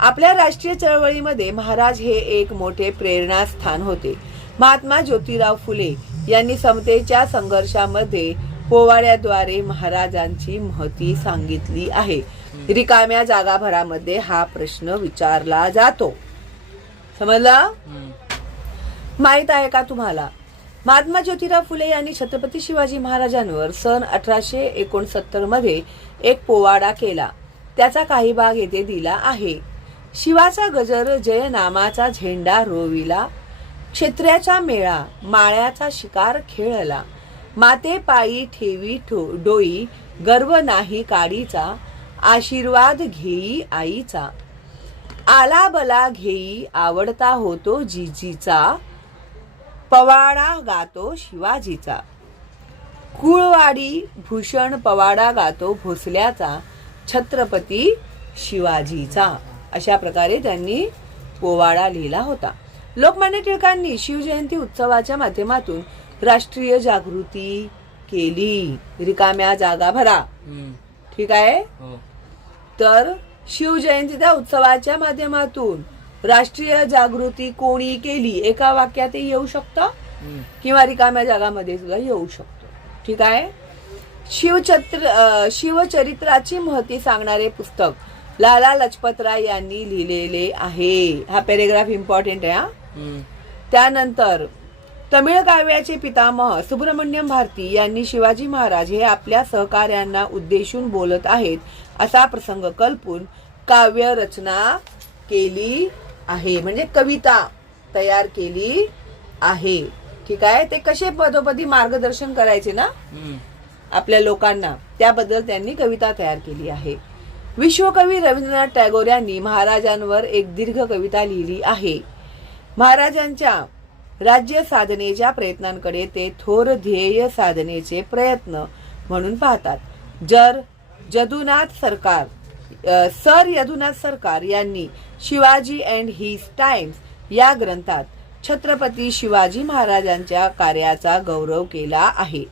आपल्या राष्ट्रीय चळवळीमध्ये महाराज हे एक मोठे प्रेरणास्थान होते. महात्मा ज्योतिराव फुले यांनी समतेच्या संघर्षामध्ये पोवाड्याद्वारे महाराजांची महती सांगितली आहे. रिकाम्या जागाभरामध्ये हा प्रश्न विचारला जातो. समजला? माहित आहे का तुम्हाला? महात्मा ज्योतिराव फुले यांनी छत्रपती शिवाजी महाराजांवर सन 1869 मध्ये एक पोवाडा केला. त्याचा काही भाग येथे दिला आहे. शिवाचा गजर जय नामाचा झेंडा रोविला, क्षेत्र्याचा मेळा माळ्याचा शिकार खेळला, माते पायी ठेवी डोई गर्व नाही काडीचा, आशीर्वाद घेई आईचा, आला बला घेई आवडता होतो जिजीचा, पवाडा गातो शिवाजीचा, कुळवाडी भूषण पवाडा गातो भोसल्याचा, छत्रपती शिवाजीचा. अशा प्रकारे त्यांनी पोवाडा लिहिला होता. लोकमान्य टिळकांनी शिवजयंती उत्सवाच्या माध्यमातून राष्ट्रीय जागृती केली. रिकाम्या जागा भरा. ठीक आहे? तर शिवजयंतीच्या उत्सवाच्या माध्यमातून राष्ट्रीय जागृती कोणी केली? एका वाक्यात येऊ शकतं किंवा रिकाम्या जागामध्ये सुद्धा येऊ शकतो. ठीक आहे? शिवचरित्राची महती सांगणारे पुस्तक लाला लजपतराय यांनी लिहिलेले आहे. हा पॅरेग्राफ इम्पॉर्टंट आहे. त्यानंतर तमिळ काव्याचे पितामह सुब्रमण्यम भारती यांनी शिवाजी महाराज हे आपल्या सहकार्यांना उद्देशून बोलत आहेत असा प्रसंग कल्पून काव्य रचना केली आहे. म्हणजे कविता तयार केली आहे. ठीक आहे? ते कसे पदोपदी मार्गदर्शन करायचे ना आपल्या लोकांना, त्याबद्दल त्यांनी कविता तयार केली आहे. विश्वकवी रवींद्रनाथ टागोर यांनी महाराजांवर एक दीर्घ कविता लिहिली आहे. महाराजांच्या राज्य साधनेच्या प्रयत्नांकडे ते थोर ध्येय साधनेचे प्रयत्न म्हणून पाहतात. सर यदुनाथ सरकार यांनी शिवाजी अँड हिज टाइम्स या ग्रंथात छत्रपती शिवाजी महाराजांच्या कार्याचा गौरव केला आहे.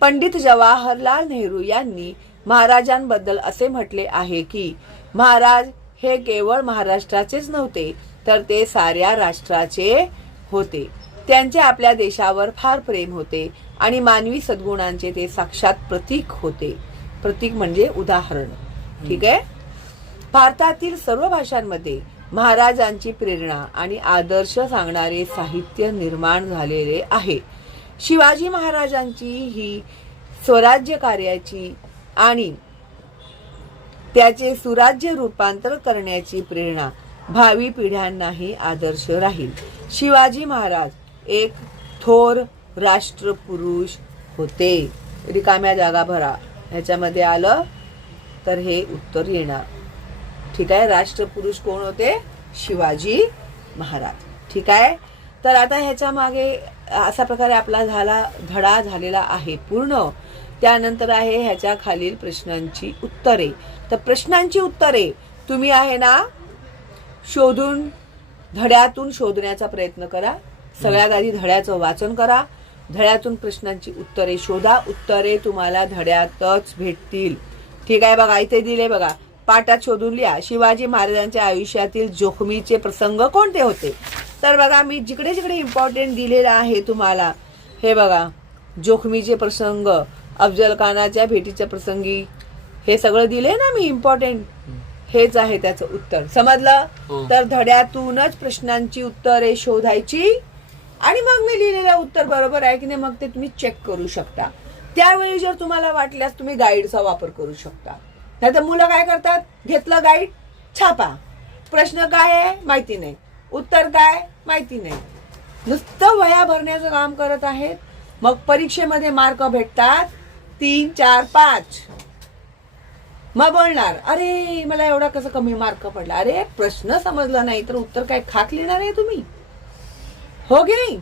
पंडित जवाहरलाल नेहरू यांनी महाराजांबद्दल असे म्हटले आहे की महाराज हे केवळ महाराष्ट्राचेच नव्हते तर ते साऱ्या राष्ट्राचे होते. त्यांचे आपल्या देशावर फार प्रेम होते आणि मानवी सद्गुणांचे ते साक्षात प्रतीक होते. प्रतीक म्हणजे उदाहरण. ठीक आहे? भारतातील सर्व भाषांमध्ये महाराजांची प्रेरणा आणि आदर्श सांगणारे साहित्य निर्माण झालेले आहे. शिवाजी महाराजांची ही स्वराज्य कार्याची आणि त्याचे सुराज्य रूपांतर करण्याची प्रेरणा भावी पिढ्यांनाही आदर्श राहील. शिवाजी महाराज एक थोर राष्ट्रपुरुष होते. रिकाम्या जागा भरा. ह्याच्यामध्ये आलं तर हे उत्तर येणार. ठीक आहे? राष्ट्रपुरुष कोण होते? शिवाजी महाराज. ठीक आहे? तर आता ह्याच्या मागे अशा प्रकारे आपला धडा झालेला आहे पूर्ण. त्यानंतर आहे ह्याच्या खालील प्रश्नांची उत्तरे. तर प्रश्नांची उत्तरे तुम्ही आहे ना शोधून धड्यातून शोधण्याचा प्रयत्न करा. सगळ्यात आधी धड्याचं वाचन करा. धड्यातून प्रश्नांची उत्तरे शोधा. उत्तरे तुम्हाला धड्यातच भेटतील. ठीक आहे? बघा इथे दिले बघा. पाठात शोधून लिहा. शिवाजी महाराजांच्या आयुष्यातील जोखमीचे प्रसंग कोणते होते? तर बघा मी जिकडे जिकडे इम्पॉर्टंट दिलेला आहे तुम्हाला हे बघा. जोखमीचे प्रसंग, अफजल खानाच्या भेटीच्या प्रसंगी हे सगळं दिले ना मी इम्पॉर्टंट. हेच आहे त्याचं उत्तर. समजलं? तर धड्यातूनच प्रश्नांची उत्तरे शोधायची आणि मग मी लिहिलेलं उत्तर बरोबर आहे की नाही मग ते तुम्ही चेक करू शकता. त्यावेळी जर तुम्हाला वाटल्यास तुम्ही गाईडचा वापर करू शकता. नाहीतर मुलं काय करतात, घेतलं गाईड, छापा, प्रश्न काय आहे माहिती नाही, उत्तर काय माहिती नाही, नुसतं वह्या भरण्याचं काम करत आहेत. मग परीक्षेमध्ये मार्क भेटतात 3, 4, 5. मग बोलणार, अरे मला एवढा कसं कमी मार्क पडला. अरे प्रश्न समजला नाही तर उत्तर काय खाक लिहिणार आहे तुम्ही, हो की नाही?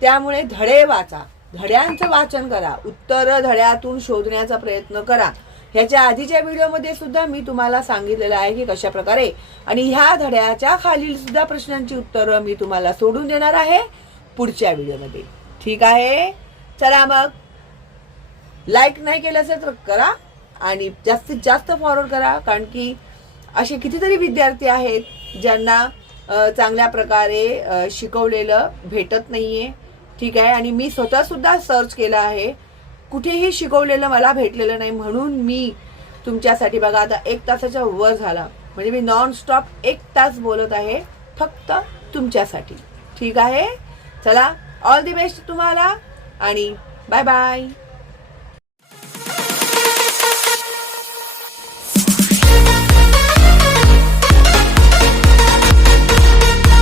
त्यामुळे धडे वाचा, धड्यांचं वाचन करा, उत्तर धड्यातून शोधण्याचा प्रयत्न करा. ह्याच्या आधीच्या व्हिडिओमध्ये सुद्धा मी तुम्हाला सांगितलेलं आहे की कशा प्रकारे, आणि ह्या धड्याच्या खालील सुद्धा प्रश्नांची उत्तरं मी तुम्हाला सोडून देणार आहे पुढच्या व्हिडिओमध्ये. ठीक आहे, चला मग लाईक नाही केलं असेल तर करा आणि जास्तीत जास्त फॉरवर्ड करा, कारण की असे कितीतरी विद्यार्थी आहेत ज्यांना चांगल्या प्रकारे शिकवलेलं भेटत नाहीये. ठीक आहे, आणि मी स्वतः सुद्धा सर्च केलं आहे, कुठेही शिकवलेलं मला भेटलेलं नाही. म्हणून मी तुमच्यासाठी बघा आता 1 तासाच्या वर झाला, म्हणजे मी नॉन स्टॉप 1 तास बोलत आहे फक्त तुमच्यासाठी. ठीक आहे, चला ऑल दी बेस्ट तुम्हाला आणि बाय बाय.